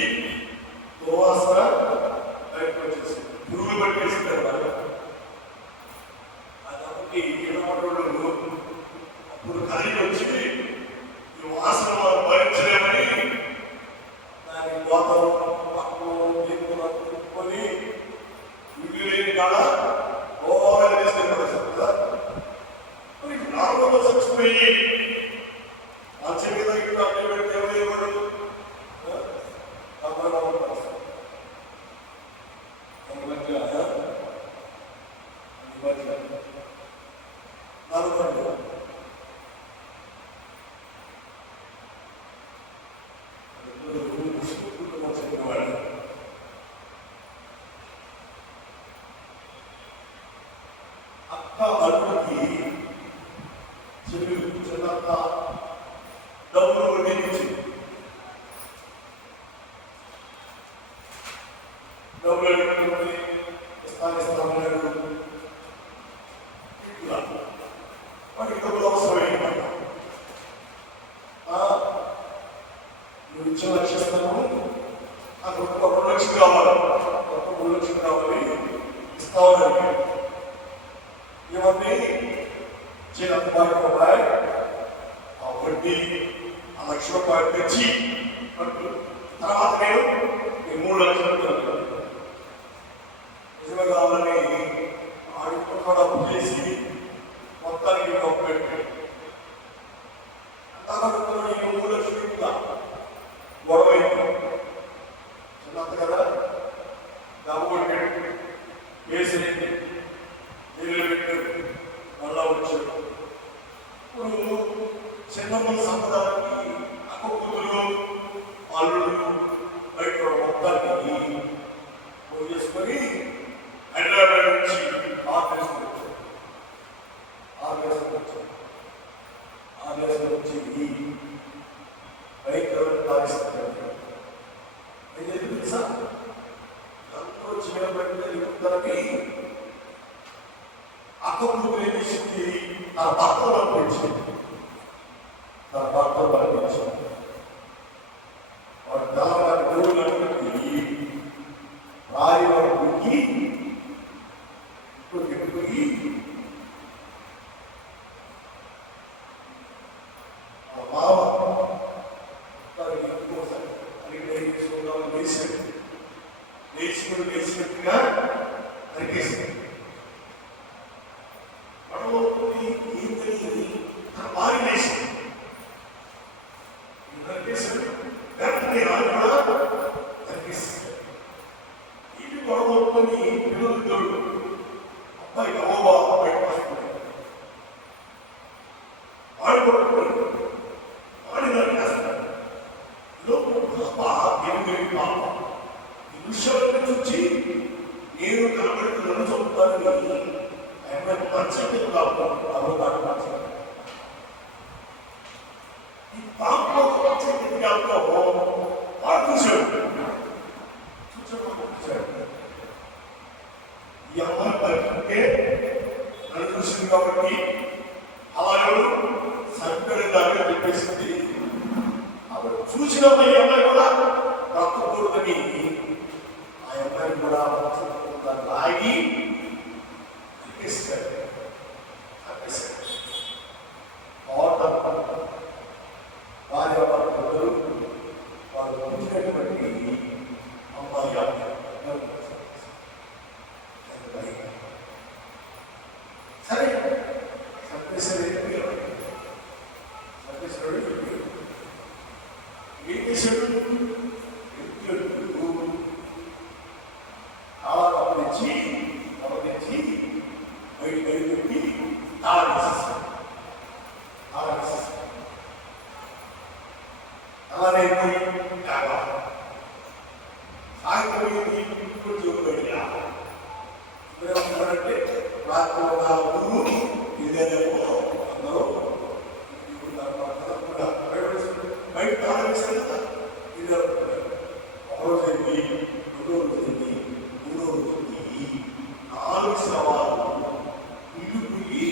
దోవాసన బయటకు వచ్చేసి పురుగులు పట్టేసింటారు వాళ్ళు. కాబట్టి ఈనమటోళ్ళు అప్పుడు కలిగి వచ్చి ఈ వాసన మనం భరించలేమని దాని వాతావరణం పక్కన తిప్పుకొని ఇల్లు లేని కాడ ఓవర్ చేస్తే కదా మరి నార్మల్గా చచ్చిపోయి మంచి మీద ఇక్కడ అడ్డు పెడితే ఎవరు అక్క అల్లుడికి చిన్నక్క డబ్బులు వడ్డీనిచ్చి డబ్బులు అడుగుతుంది ఇస్తామన్నాడు. వాటికి డబ్బులు అవసరమైంది. నువ్వు ఇచ్చిన లక్ష్యస్తాను నాకు 2 లక్షలు కావాలి, 3 లక్షలు కావాలి ఇస్తామని ఇవన్నీ చిన్న రూపాయలు ఆ వడ్డీ ₹1,00,000 తెచ్చి తర్వాత నేను 3 లక్షలు నిజంగా కావాలని ఆడితో కూడా అప్పు చేసి మొత్తానికి అప్పు పెట్టాడు. తర్వాత 3 లక్షలు ఇంకా గొడవ చిన్నంత కదా డబ్బు కొట్టాడు, వేసి నీళ్ళు పెట్టాడు, మళ్ళా వచ్చాడు. ఇప్పుడు చిన్నమ్మ సంపదానికి అక్క కూతురు అల్లుడు బయట మొత్తానికి చేసుకొని హైదరాబాద్ నుంచి ఆఫీస్కి వచ్చి బయట పాకిస్తాన్ తెలుసా అందరూ చేయబడినకి అక్క కూతురు ఏం చేసింది, ఆ భర్తలో వచ్చింది. వాడు కొట్టుకోడు, వాడి నరికేస్తాడు. పాప ఎనిమిది పాప ఈ విషయాలను చూసి నేను కనబడి నన్ను చదువుతానని ఆయన పంచండి కాదు ఈ పాప పంచండి కాదు వాడు చూశాడు. ఈ అమ్మాయి పరిస్థితే నన్ను చూసింది కాబట్టి అలాగే సంకట దాకా చెప్పేసింది. ఆవిడ చూసిన ఈ అమ్మాయి కూడా రక్కకూడదని ఆ అమ్మాయి కూడా లాగి చెప్పేశాడు. భార్య భర్తలు వాళ్ళు పుట్టినటువంటి అమ్మాయి సరే చంపేశాడు. ఏం చేశాడు? అవరించి బయట పెట్టి తాళేసేసాడు. అలానే సాయంత్రం అంటే రాత్రి ఇదేమో అందరూ బయట తాళేసాడు కదా. ఇది ఒకరోజు అయింది, 2 రోజులు అయింది, 3 రోజులు అయింది, 4 సవాలు ఇల్లు పులి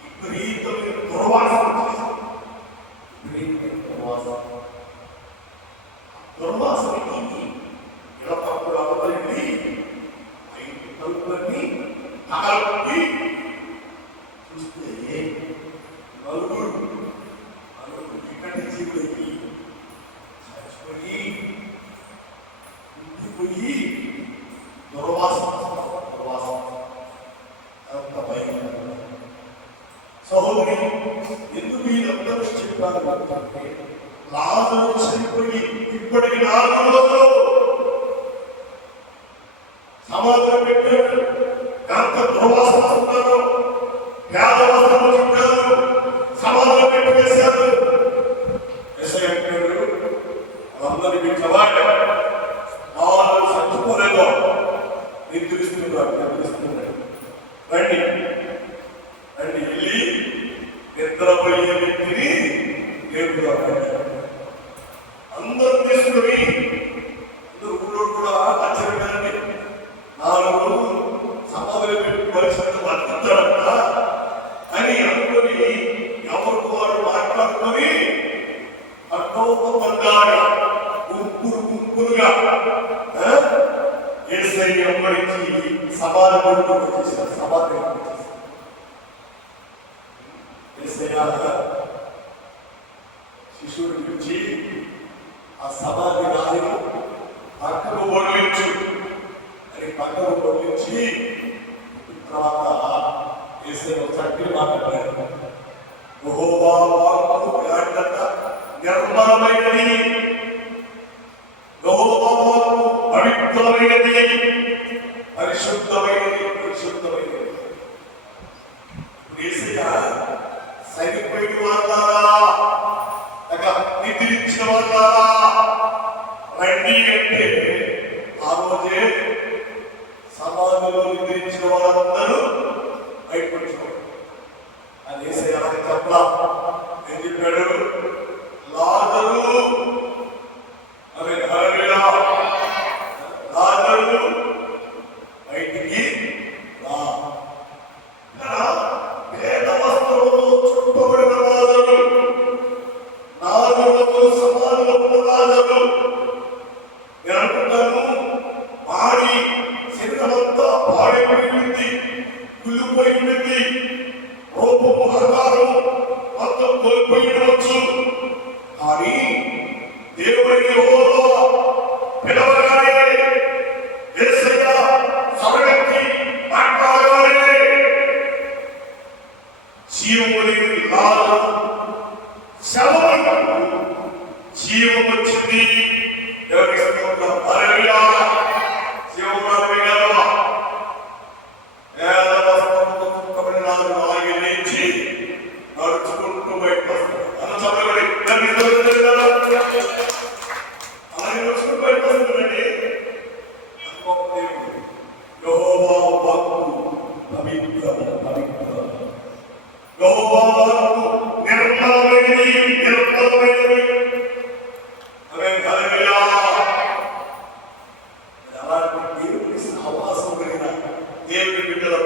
విపరీతమైన దుర్వాసన వచ్చేసింది. దుర్వాసనకి ఇలా తప్పుడు అవతలండి తలుపులన్నీ పగలగొట్టి చూస్తే నలుగురు ఇక్కడి జీవులకి చచ్చిపోయి ఉండిపోయి దుర్వాసన అంత భయం. సహోదరి ఎందుకు వీళ్ళందరూ చెప్పారు? లాజరు చనిపోయి ఇప్పటికి 4 రోజులు సమాధానం పెట్టారు. ఎంత దుర్వాసన వస్తున్నారు, పేదవాసనలు చెప్పారు, సమాధానం పెట్టేశారు. ఎస్ఐ అంటాడు అందరికీ చవాడు 4 చచ్చిపోలేదు నిద్రిస్తున్నాడు. రండి రండి వెళ్ళి నిద్రపోయే వ్యక్తిని అందరూ తీసుకుని ఊళ్ళో కూడా ఆశ్చర్యపడండి. 4 రోజులు సమాధులు పెట్టి పరిస్థితి బతుకుతాడంట అని అనుకుని ఎవరికి వాడు మాట్లాడుకొని అట్టోపంగా గుంపులుగా ఏసై వెంబడించి సమాధి వచ్చేసారు. సమాధి శిశువుని పిలిచి ఆ సమాధి రాయి పక్కకు పొడిలించు అని పక్కకు పొడిలించి తర్వాత ఏసై చక్కని మాట్లాడారు. యెహోవా వాక్కు నిర్మలమైనది, యెహోవా వాక్కు పవిత్రమైనది, పరిశుద్ధమైనది. ఏసయ్య సరిపోయిన వాళ్ళారా, నిద్రించిన వాళ్ళారా రండి అంటే ఆ రోజే సమాధిలో నిద్రించిన వాళ్ళందరూ బయటపడుచుకోండి అని ఏసయ్య చెప్పలా. ఏం చెప్పాడు? లాజరు లాజరు బయటికి రా. పేద వస్త్రములు చుట్టబడిన లాజరు, 4 రోజులు సమాధిలో ఉన్న లాజరు. నేను అనుకుంటాను వాడి శరీరమంతా పాడైపోయింది, కుళ్ళిపోయింది, రూపము ఆకారం మొత్తం కోల్పోయినవచ్చు. కానీ దేవుడికి యెహోవా పిలవగానే యేసయ్య స్వరమెత్తి మాట్లాడగానే జీవము లేని లాజరు శవము జీవం వచ్చింది. దేవునికి స్తోత్రం. హల్లెలూయా. జీవము రాలిపోయాడు. పేద వస్త్రములతో చుట్టబడిన లాజరు అలాగే లేచి నడుచుకుంటూ బయటకు వస్తారు. అన్న చెప్పబడి దాన్ని చదువుతారా? అలాగే నడుచుకుని బయటకు వస్తుందండి. గొప్ప దేవుడు. యెహోవా వాక్కు పవిత్రము, పవిత్రము. యెహోవా వాక్కు నిర్మలమైనది, నిర్మలమైనది. ఆమేన్, హల్లెలూయా. అలాంటి దేవుని సహవాసం కలిగిన దేవుని బిడ్డలు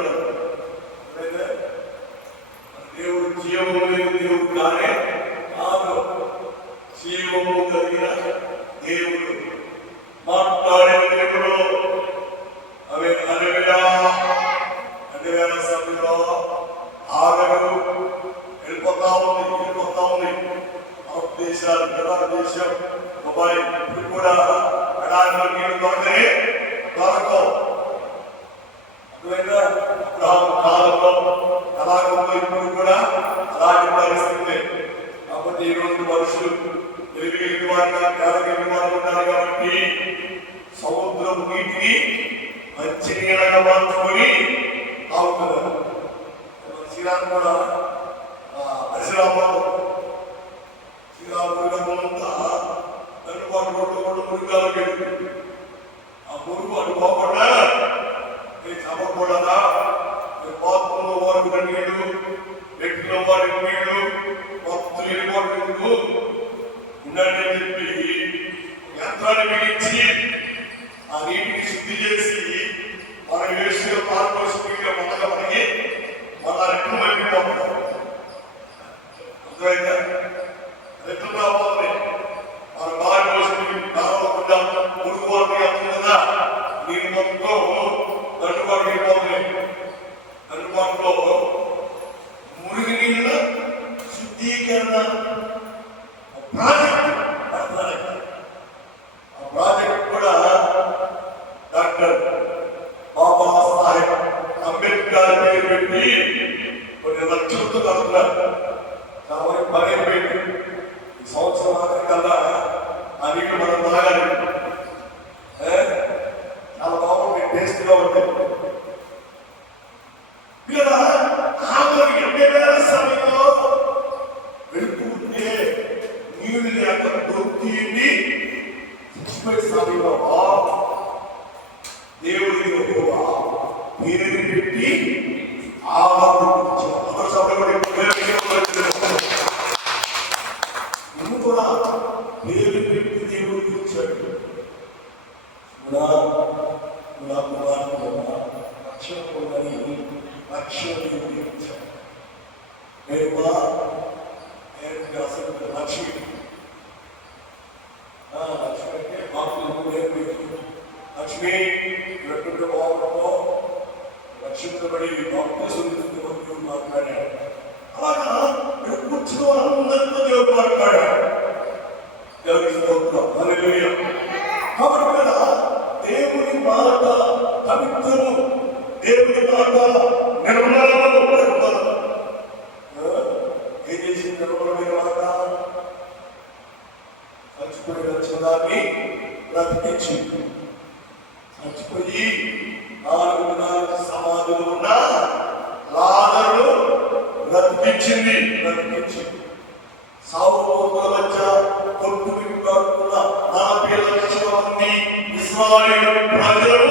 దేవుడు జీవము లేని దేవుడు కానే కాదు. జీవము కలిగిన దేవుడు, మాట్లాడే దేవుడు. అవి హల్లెలూయా. అదే సమయంలో ఆగడు వెళ్ళిపోతా ఉంది. ఆ దేశాలు ప్రధాన దేశం దుబాయ్ ఇప్పుడు కూడా ఎడారిలో నీళ్లు దొరకనే దొరకవు. అటువైనా అబ్రహాము కాలంలో అలాగో ఇప్పుడు కూడా అలాంటి పరిస్థితి. కాబట్టి ఈ రోజు మనుషులు తెలివిగలిగిన వారుగా జ్ఞానగలిగిన వారు ఉన్నారు. కాబట్టి సముద్రం నీటిని మంచి నీళ్ళగా మార్చుకొని తాగుతున్నారు. శ్రీరామ్ కూడా శ్రీరాముడు అంతా అందుబాటు కొట్టుకోవడం మురికాలకు వెళ్ళింది. ఆ మురుగు అటు పోకుండా నేను చదవకూడదా, బాత్రూంలో వాడుకున్న నీళ్లు, వ్యక్తిలో వాడిన నీళ్లు మొత్తం వెళ్ళిపోవడం ఉండండి అని చెప్పి యంత్రాన్ని బిగించి ఆ నీటిని శుద్ధి చేసి మన వేసిన పారదర్శకంగా మొదలుగా మనకి మన రెట్టు వెళ్ళిపోతాం. అర్థమైందా? రెట్టు రావాలి. మన బాగా పోసుకుంటా మురుగు వాటి అవుతుంది కదా, నీరు మొత్తం దండుబాటు వెళ్ళిపోతుంది. దండుబాటులో మురుగు నీళ్ళ శుద్ధీకరణ ప్రాజెక్ట్ పడుతున్నారు. ఆ ప్రాజెక్ట్ కూడా డాక్టర్ బాబాసాహెబ్ అంబేద్కర్ పేరు పెట్టి కొన్ని లక్షలతో కడుతున్నారు. కాబట్టి పని అయిపోయింది. ఈ సంవత్సరం ఆఖరి కల్లా ఆ నీళ్ళు మనం తాగాలి. చాలా బాగుంది, టేస్ట్గా ఉంటుంది. ఇలా ఆమె 70,000 సమయంలో వెళ్తుంటే నీళ్ళు లేక దొరికింది. 60 సమయంలో దేవుడి యెహోవా పేరు పెట్టి ఆహ్వానించారు. నువ్వు కూడా పేరు పెట్టి దేవుడికి ఇచ్చాడు. రక్షణ దేవుడికి ఇచ్చాడు. నేను కూడా అసలు లక్ష్మి అంటే మాకు లక్ష్మి ఎటువంటి బాగుంటుందో రక్షించబడి డాక్టర్స్ మాట్లాడాడు. అలాగా మీరు కూర్చున్న అందరితో దేవుడు మాట్లాడాడు. హల్లెలూయా. కాబట్టి కదా దేవుని మాట పవిత్రము, దేవుని మాట నిర్మలము. ఏం చేసింది నిర్మలమైన మాట? చచ్చిపోయి వచ్చిన దాన్ని బ్రతికించింది. చచ్చిపోయి 4 సమాధులు ఉన్న లాజరును బ్రతికించింది. సావు పోతుల మధ్య కొట్టుకున్న 40 లక్షల మంది ఇశ్రాయేలు ప్రజలు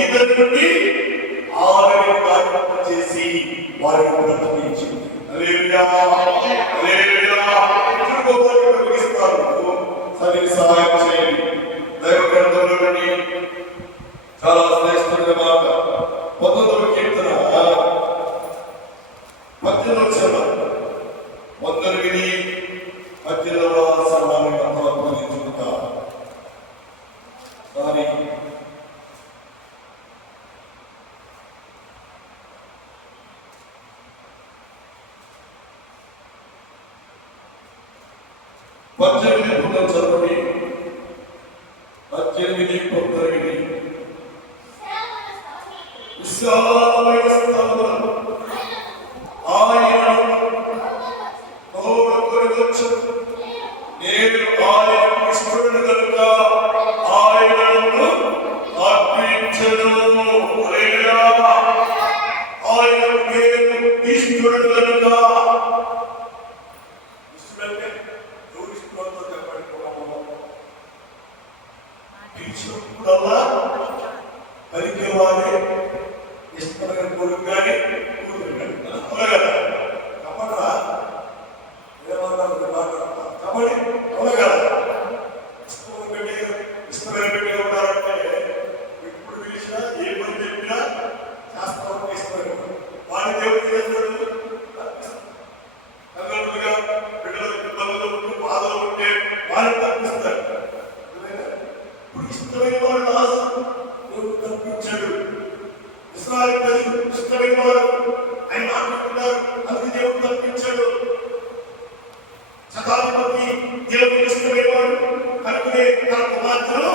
ఈత నుండి ఆవిరిని కార్యక్రమం చేసి వారిని బ్రతికించింది. హల్లెలూయా, హల్లెలూయా. సరే సహాయం చేయండి. దైవ గ్రంథంలో నుండి చాలా శ్రేష్టమైన మాట 19వ కీర్తన 18వ 18వ సర్వాన్ని అంతర్గతించుకుంటా. కానీ 18 చదవండి. 18 విశాలమైన స్థలములు ఆయన తోడుకొనవచ్చు. నేను ఆయన ఇష్టడు కనుక ఆయనను అర్పించెను. హల్లెలూయా. ఆయన నేను ఇష్టడు కనుక ఇష్టమైతే ఎవరు ఇష్టంతో చెప్పండి పిలిచినప్పుడల్లా పలికేవాడే ఇష్టమైన కొడుకు కానీ కూతురు కానీ కబడ్డా ఏమన్నారు కబడ్డీ అవునగా ఇష్టమైన బిడ్డగా ఉన్నారంటే ఎప్పుడు పిలిచినా ఏ పని చెప్పినా చేస్తామని ఇష్టమైన వాడి దేవుడు చేస్తాడు తల్లిదండ్రులుగా బిడ్డలకు ఇబ్బందులు ఉంటూ బాధలు ఉంటే వారిని తప్పిస్తాడు ఇప్పుడు ఇష్టమైన వాడు ఆశ దేవుడు తప్పించాడు ఇస్రాయేలు ప్రజలు ఇష్టమైన వారు ఆయన ఆడుకుంటున్నారు అందుకు దేవుడు తప్పించాడు శతాధిపతి దేవుడు ఇష్టమైన వాడు కనుకనే తన కుమార్తెను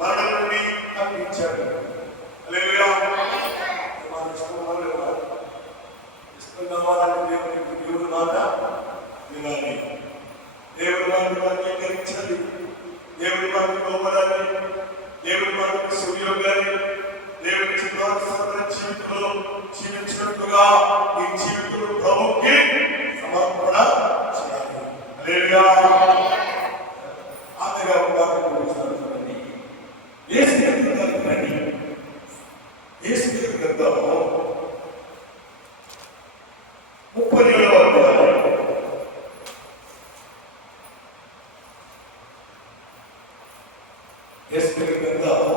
మరణం నుండి తప్పించాడు హల్లెలూయా మన ఇష్టం వాళ్ళు ఇష్టమైన వాళ్ళని దేవుడు మాట వినాలి దేవుడి మాటను అంగీకరించాలి దేవుడి మాటకు లోబడాలి దేవుడి మాటకు సుయోగాలి దేవుడి చిత్తానుసార జీవితంలో జీవించినట్టుగా ఈ జీవితంలో ప్రభువుకి సమర్పణ చేయాలి హల్లెలూయా ఆమెగా ఉదాహరణ యేసు దగ్గరికి రండి యేసు దగ్గరికి వెళ్దాము 37వ అధ్యాయం యేసు దగ్గరికి వెళ్దాము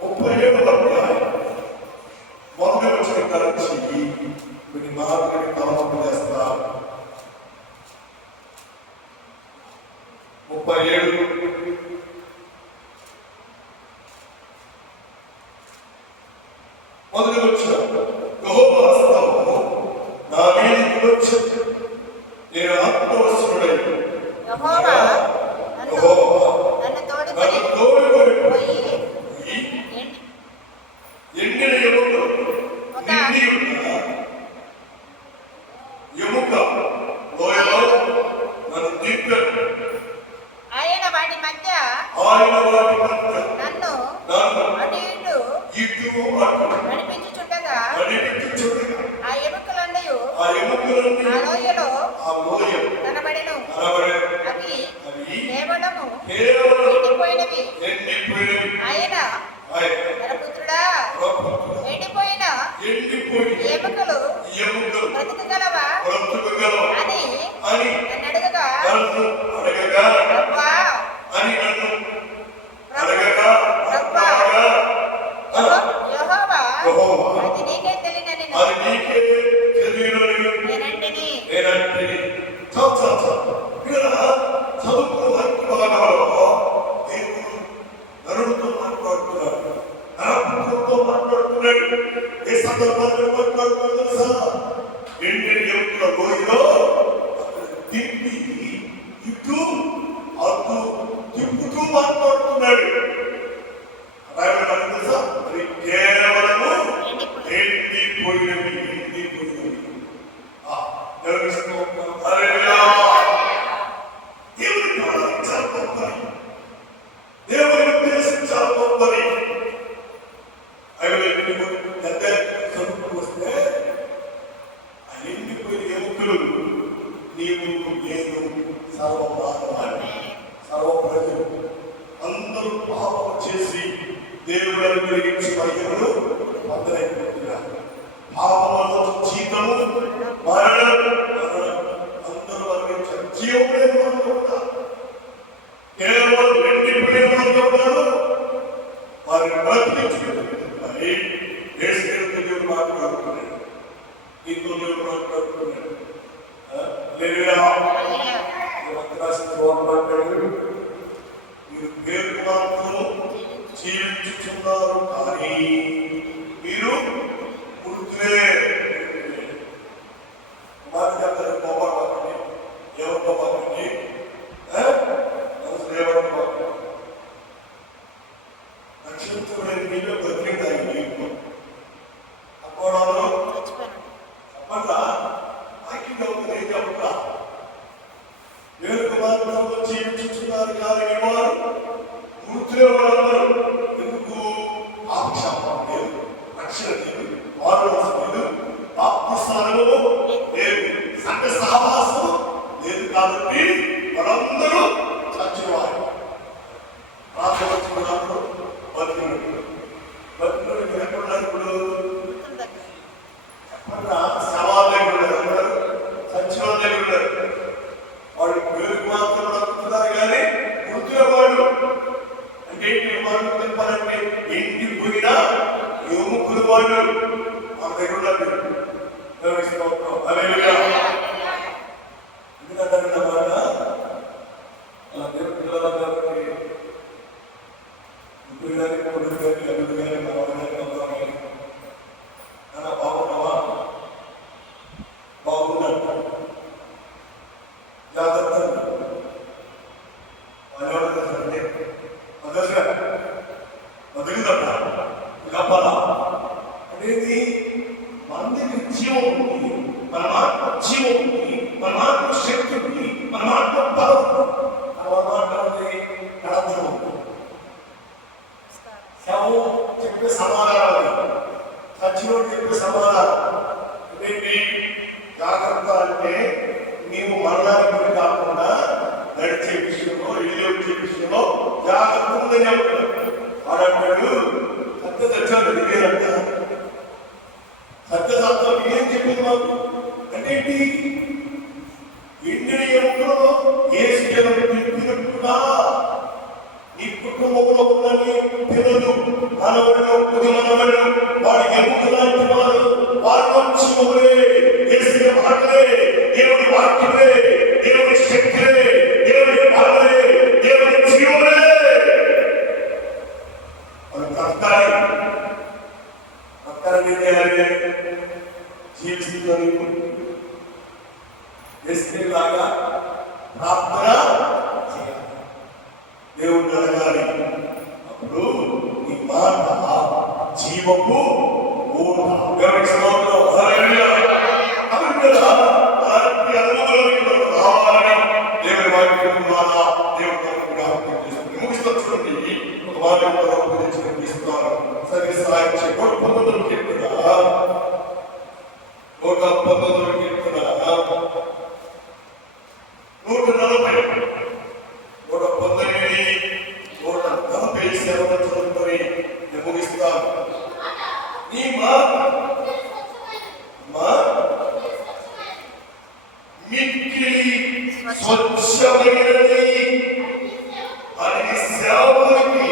37వ అధ్యాయం మొదటి వచ్చిన కలిసి కొన్ని మాటలని తలపం చేస్తారు 37 మొదటి వచ్చిన యెహోవా హస్తము నా మీదికి వచ్చింది నేను ఆత్మవశుడై యెహోవా నన్ను తోడుకొని పోయి ఎండిన ఎముక లోయలో నన్ను దింపాడు ఆయన వాటి మధ్య నన్ను అటు ఇటు నడిపించుచుండగా ఆ ఎముకలన్నీ ఆ లోయలో కనబడెను అవి కేవలము ఎండిపోయినవి ఆయన నరపుత్రుడా ఎండిపోయిన ఎముకలు బ్రతుకగలవా అని నన్ను అడగగా యెహోవా అది నీకే తెలియనని నేనంటిని నరుడితో మాట్లాడుతున్నాడు నరపుత్రుడితో మాట్లాడుతున్నాడు ఏ సందర్భంలో మాట్లాడుతున్నాడు ఎండిన ఎముకల లోయలో తిప్పి ఇటు అటు తిప్పుతూ మాట్లాడుతున్నాడు తెలుసా అది కేవలము ఎండిపోయినవి దేవుని ప్రారంభించాలి గొప్పది దేవుని ఉద్దేశించాలి గొప్పది చదువుకు వస్తే ఆ ఎండిపోయిన ఎముకలు నీవు నేను సర్వమానవాన్ని సర్వ ప్రజలు అందరూ పాపం చేసి దేవుడు అనుగ్రహించి మహిమను పొందలేకపోతున్నారు పాపములో జీతము మరణం అందరూ అనుభవించారు జీవమే కేవలం ఎండిపోయిన వాళ్ళు ఉన్నారు వారిని బ్రతికించుకుంటున్నారు దేవుడు మాట్లాడుతున్నాడు నీతో దేవుడు మాట్లాడుతున్నాడు మాట్లాడాడు మీరు పేరు మాత్రం జీవించుతున్నారు కానీ మీరు పుడుతులే మాట్లాడారు పోవాలని ఎవరితో మాట్లాడి నక్షత్రమైన మీరు బతికిందాయి అప్పుడు అప్పట్లా ఆకిగా ఉంది ఏం చెప్పట్లా వేరు కుమారులతో జీవించుతున్నారు కానీ వారు మృతులే వాళ్ళందరూ ఎందుకు ఆపక్షాపం లేదు రక్షణ లేదు మానవ లేదు బాప్తిస్నానము లేదు జీవం ఉంది, మన మాటలో శక్తి ఉంది, మన మాటలో బలం ఉంది. మాట్లాడితే కడత్వం ఉంది. శవం చెప్పే సమాధానం, సచివుడు చెప్పే సమాధానం ఏంటి? జాగ్రత్త అంటే నీవు మరణానికి కాకుండా నడిచే విషయంలో, ఇల్లు వచ్చే విషయంలో జాగ్రత్త ఉందని చెప్తున్నాడు. వాడంటాడు సత్యసత్యాలు అడిగేదంట. సత్యసత్యం ఏం చెప్పింది మాకు అంటే ఏంటి? ఇండియన్ ఎముకలో యేసు చెప్పినట్టుగా ఈ కుటుంబంలో ఉన్నని పిల్లలు, మనవళ్ళు, కొద్ది మనవళ్ళు, వాడి ఎముక లాంటి వారు, వారి నుంచి యేసు మాటలే, దేవుడి వాక్యమే, దేవుడి శక్తిలే, దేవుడి బలమే, దేవుడి జీవమే జీవితంలో లాగా ప్రార్థన చేయాలి, దేవుడు అడగాలి. అప్పుడు ఈ మాట జీవపు ఊట. దేవుడి వాక్యం ద్వారా దేవుడు ముగిస్తుంది. ఒక మాట ఉపదేశిస్తున్నారు. సరే సాయం చేయ 119 కీర్తన 119 కీర్తన 140 119 140 సేవలు చదువుకొని ముగిస్తాను. నీ మాట మిక్కిలి స్వచ్ఛమైనది, అది సేవకి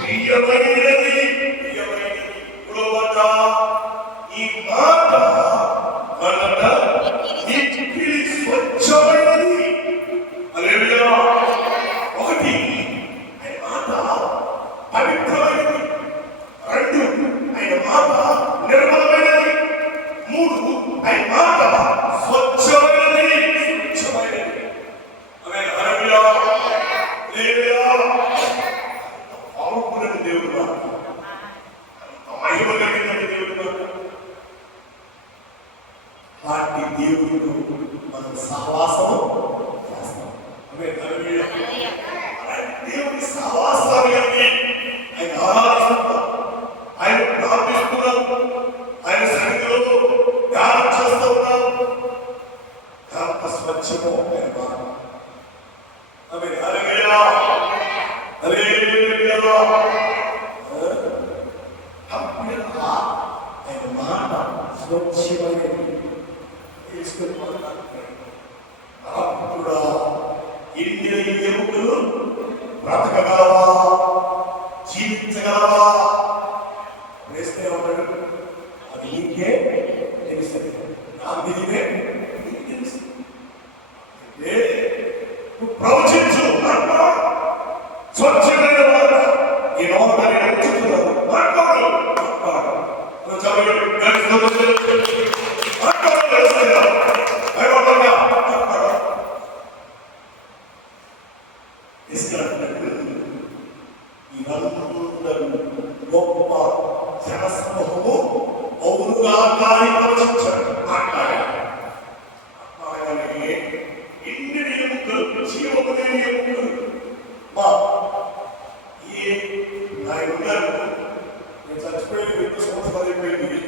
ప్రియమైనది. ఈ మాట మిక్కిలి స్వచ్ఛమైనది. హల్లెలూయా. ఒకటి, ఆయన మాట పవిత్రమైనది. 2, ఆయన మాట నిర్మలమైనది. 3, ఆయన మాట స్వచ్ఛమైనది. హల్లెలూయా. హల్లెలూయా. పవర్ఫుల్ దేవుడు మాట, మహిమ కలిగిన దేవుడు మాట. వాటి దేవుడు మనం సహవాసం చేస్తాం. దేవుడి సహవాసాన్ని ఆయన ఆరాధిస్తున్నాం, ఆయన ప్రార్థిస్తున్నాం, ఆయన సన్నిధిలో ధ్యానం చేస్తూ ఉన్నాం. ఎంత స్వచ్ఛమో ఆయన మాట. హల్లెలూయా. హల్లెలూయా. ఆయన మాట స్వచ్ఛమైనది. ఇండియా ఎముకలు బ్రతకగలవా, జీవించగలవా? వేస్తే ఉన్నాడు. అది నీకే తెలుస్తుంది, నాకు తెలియదే నీకు తెలుస్తుంది. నువ్వు ప్రవచించు, స్వచ్ఛమైన మాట ఈ నోటని నడుచుతున్నాను. మాట్లాడు గొప్ప జనసమూహము అవునుగా ప్రవచించాడు. మాట్లాడగానే ఎన్ని ఎముకలు, జీవము లేని ఎముకలు. మా ఆయన ఉన్నారు, నేను చచ్చిపోయింది 2 సంవత్సరాలు అయిపోయింది.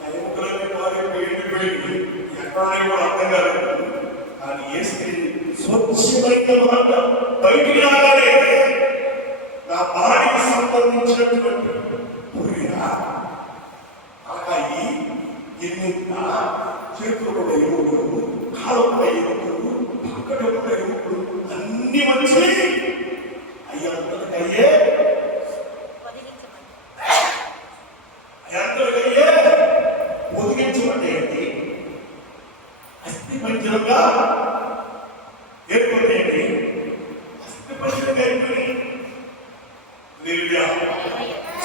ఆ ఎముకలన్నీ మారిపోయి ఎండిపోయింది. ఎక్కడా కూడా అర్థం కాలేదు. కానీ ఏసి స్వచ్ఛమైన మాట బయటికి రాగానే నా బాడీకి సంబంధించినటువంటి అలాగే ఎన్నింత చేతులు కూడా ఎముకలు, కాళ్ళు కూడా ఎముకలు, పక్కన కూడా ఎముకలు అన్ని వచ్చి అయ్యే ఒదిగించమంటే ఏంటి? అస్థి పంజరంగా ఏర్పడి అస్థి పంజరంగా ఏర్పడి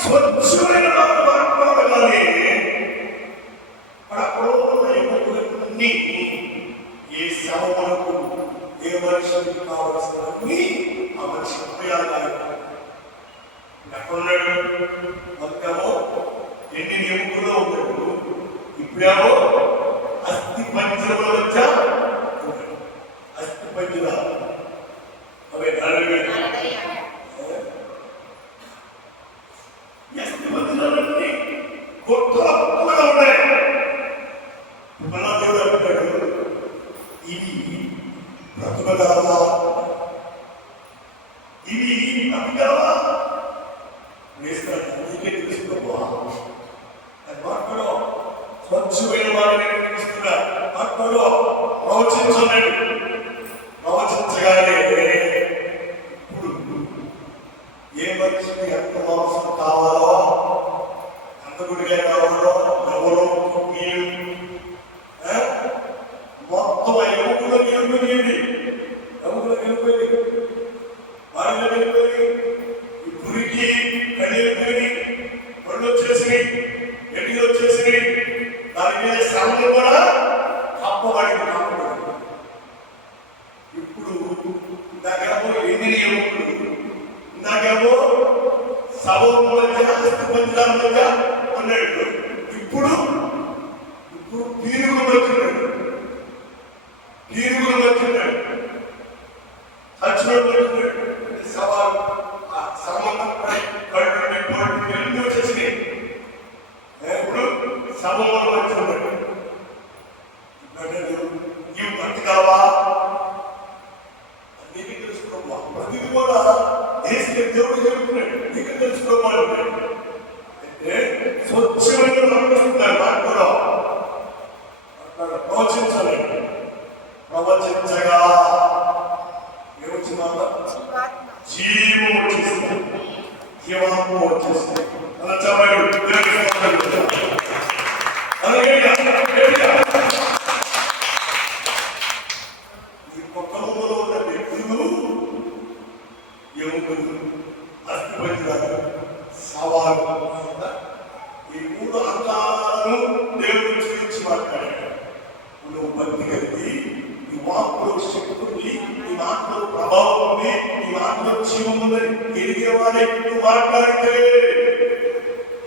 స్వచ్ఛమైన మాట్లాడగానే అక్కడ ఎముకలన్నీ ఏ శవములకు, ఏ మనిషికి కావలసినవన్నీ ఆ మనిషి ఉపయోగాలు. ఎక్కడున్నాడు? మొత్తమో ఎన్ని ఎముకలో ఉన్నాడు, ఇప్పుడేమో అస్థి పంజరముల మధ్య అస్థి పంజర అవే నలుగురు అస్థి పంజరాలన్నీ గొప్పగా ఉన్నాయి. మళ్ళా దేవుడు అంటాడు, ఇవి బ్రతుకగలవా, ఇవి బ్రతకగలవా వేస్తాడు. నీకే తెలుసుకోవా అని మాట్లాడో స్వచ్ఛమైన వారిని నిర్మిస్తున్నా మాట్లాడో ప్రవచించలేడు. ప్రవచించగానే ఇప్పుడు ఏ మనిషికి ఎంత మాంసం కావాలో, ఎంత గుడిగా కావాలో, ఎవరో మీరు మొత్తం ఆ యువకులు గెలిపోయింది, యువకులు గెలిపోయింది, వాళ్ళు గెలిపోయి గురికి కళ్ళు వెళ్ళిపోయి, ఒళ్ళు వచ్చేసినాయి, ఎడిలు వచ్చేసినాయి. దాని మీద శ్రమలు కూడా తప్పబడి ఇప్పుడు ఇందాకేమో ఎన్ని యువకులు, ఇందాకేమో సభల మధ్య పంచాల మధ్య ఉన్నాడు. ఇప్పుడు పీరుగులు వచ్చినాడు, పీరుగులు వచ్చినాడు, చచ్చినట్టు వచ్చినాడు. సవాలు సంబంధం కళ్ళు ఎన్ని వచ్చేసినాయి. ఇప్పుడు సభలో వచ్చినాడు. ఇవి బ్రతకావా నీకు తెలుసుకోవా, ప్రతిది కూడా దేశంలో దేవుడు చెబుతున్నాడు, నీకు తెలుసుకోవాలి. స్వచ్ఛమైన రక్షిస్తున్నారు. నాకు కూడా ప్రవచించాలి. ప్రవచించగా ఏమొచ్చిందా? జీవం వచ్చేస్తుంది, జీవాత్మ వచ్చేస్తుంది. అలా చెప్పాడు. ఈ కొత్తలో ఉన్న వ్యక్తులు ఎముకలు, అస్థిపంజరాలు, సవాలు, ఈ మూడు అంశాలను దేవుడు గురించి మాట్లాడాడు. నువ్వు భక్తి కలిగి ఈ వాక్కులో శక్తి ఉంది, ఈ మాటలో ప్రభావం ఉంది, ఈ మాటలో జీవం ఉందని ఎరిగేవాడే నువ్వు మాట్లాడితే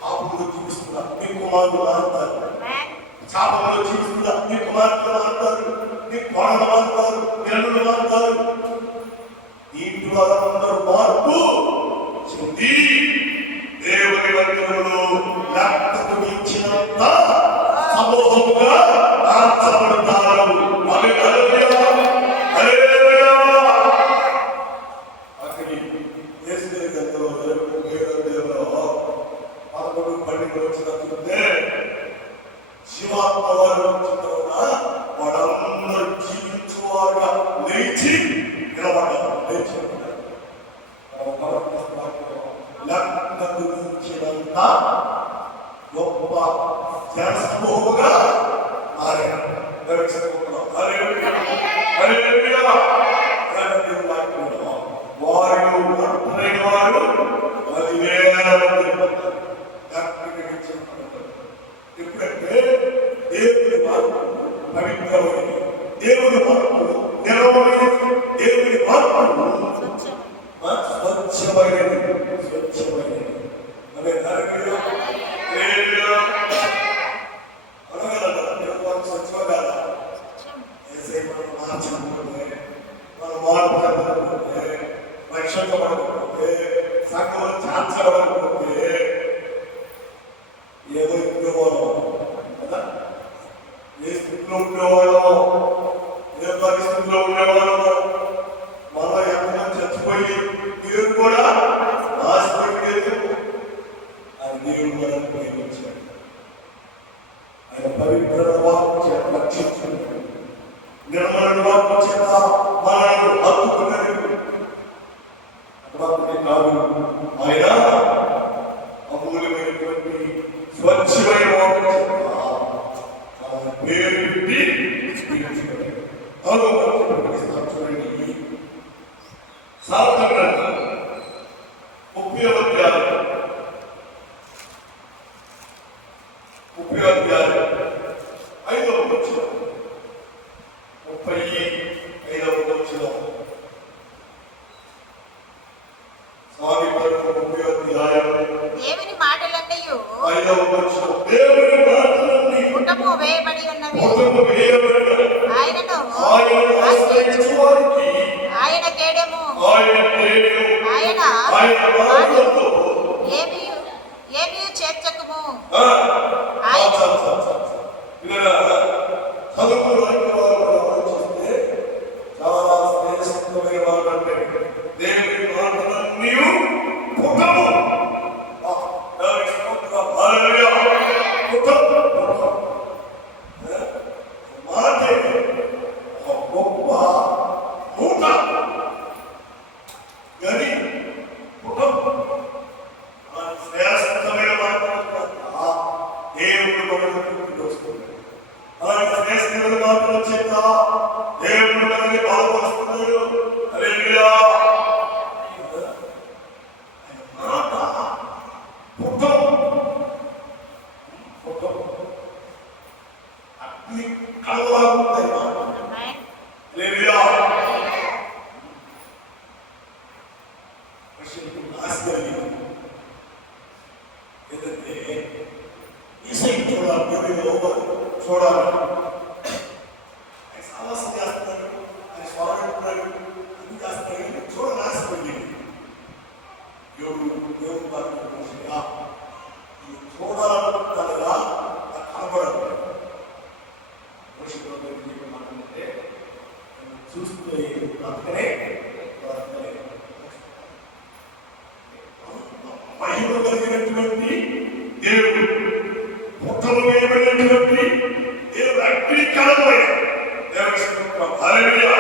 ఆపులో చూపిస్తున్నా నీ కుమారులు మారుతారు, చాపలో చూపిస్తున్నా నీ కుమార్తెలు మారుతారు, నీ కోడలు మారుతారు, పిల్లలు మారుతారు. ఇంట్లో అందరూ మార్పు చెంది దేవుని మందిరంలో లెక్కకు మించినంత సమూహముగా మార్చబడతారు. అక్కడి దేశదేవి గంటలో 11 పండుగలు వచ్చినట్టుంటే శివాత్మ వారు వచ్చిన తర్వాత వాళ్ళందరూ జీవించువారుగా లేచి నిలబడ్డారు. లేచి లెక్కకు మించినంత గొప్ప జన సమూహముగా మారారు. వారు ఒంటరి వారు 10,000 మంది. ఎప్పుడంటే దేవుని మార్పు పవిత్రమైనది, దేవుని మార్పు నిలవమైనది, దేవుని మార్పు స్వచ్ఛమైనది, స్వచ్ఛమైనది. అదే స్వచ్ఛంగా మార్చకపోతే, మన మార్పు చెప్పకపోతే, రక్షించబడకపోతే, సంఘంలో చాల్చబడకపోతే ఏదో ఉద్యోగం కదా, ఏ స్థితిలో ఉండేవాళ్ళం, ఏ పరిస్థితిలో ఉండేవాళ్ళం, మనం ఎంతమంది చచ్చిపోయి దేవుడు కూడా ఆశపడలేదు. ఆయన దేవుడు మనల్ని ప్రేమించాడు, ఆయన పవిత్ర వాక్కు చేత రక్షించాడు, నిర్మల వాక్కు చేత మనల్ని హత్తుకున్నాడు. అటువంటి కాదు, ఆయన అమూల్యమైనటువంటి స్వచ్ఛమైన వాక్కు చేత పేరు పెట్టి చూడండి. సాధన గ్రంథం 30వ అధ్యాయం 5వ వచనం 35వ వచనం. స్వామి పలుకు 30వ అధ్యాయం దేవుని మాటలన్నయు 5వ వచనం. దేవుని మాటలన్నీ పుటము వేయబడి ఉన్నవి, పుటము వేయబడి ఆయన మాటలతో ఏమీ ఏమీ చేర్చకుము. ఆ, ఆయన ఇలా చదువుకున్న వారు ఆలోచిస్తే చాలా శ్రేష్టమైన మాట అంటే దేవుని మాటలన్నీ పుట్టము. దానికి స్తోత్రం. హల్లెలూయా. పుట్టము. మాటే ఒక గొప్ప మూట గది పుట్టము. శ్రేష్టమైన మాటలు దేవుడు మనకు వస్తుంది. అలాగే శ్రేష్టమైన మాటలు చేత దేవుడు మనల్ని బలపరుస్తున్నాడు. హల్లెలూయా. మాట పుట్టం పుట్టం అగ్ని కలవాలుంటాయి మాట. ఆమేన్. హల్లెలూయా. ఆశ్చర్యం ఏంటంటే ఈసై చూడాలి, చూడాలి. ఆయన సాహసం చేస్తున్నాడు, ఆయన స్వరంటున్నాడు, అన్ని చేస్తున్నాడు. చూడాలి ఆశపడి దేవుడు చూడాలనుకుంటారుగా కనబడదు. మాట్లాడితే చూస్తే బ్రతకనే మహిమ కలిగినటువంటి దేవుడు, పుట్టలు వేయబడినటువంటి దేవుడు అగ్ని కలబోయ దేవుడి స్తోత్రం. హల్లెలూయా.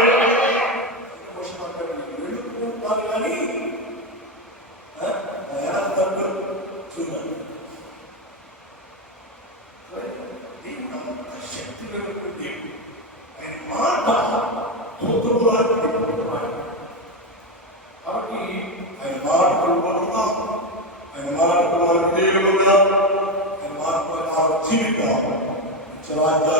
వెళ్ళుకుంటారు కానీ ఎలా చూడాలి. దేవుడు అంత శక్తి కలిగినటువంటి దేవుడు. ఆయన మాట పుట్టుకురాడు. కాబట్టి ఆయన మాట ఆయన మాట విజయముగా ఆయన మాట జీవితం రాజ్యాలు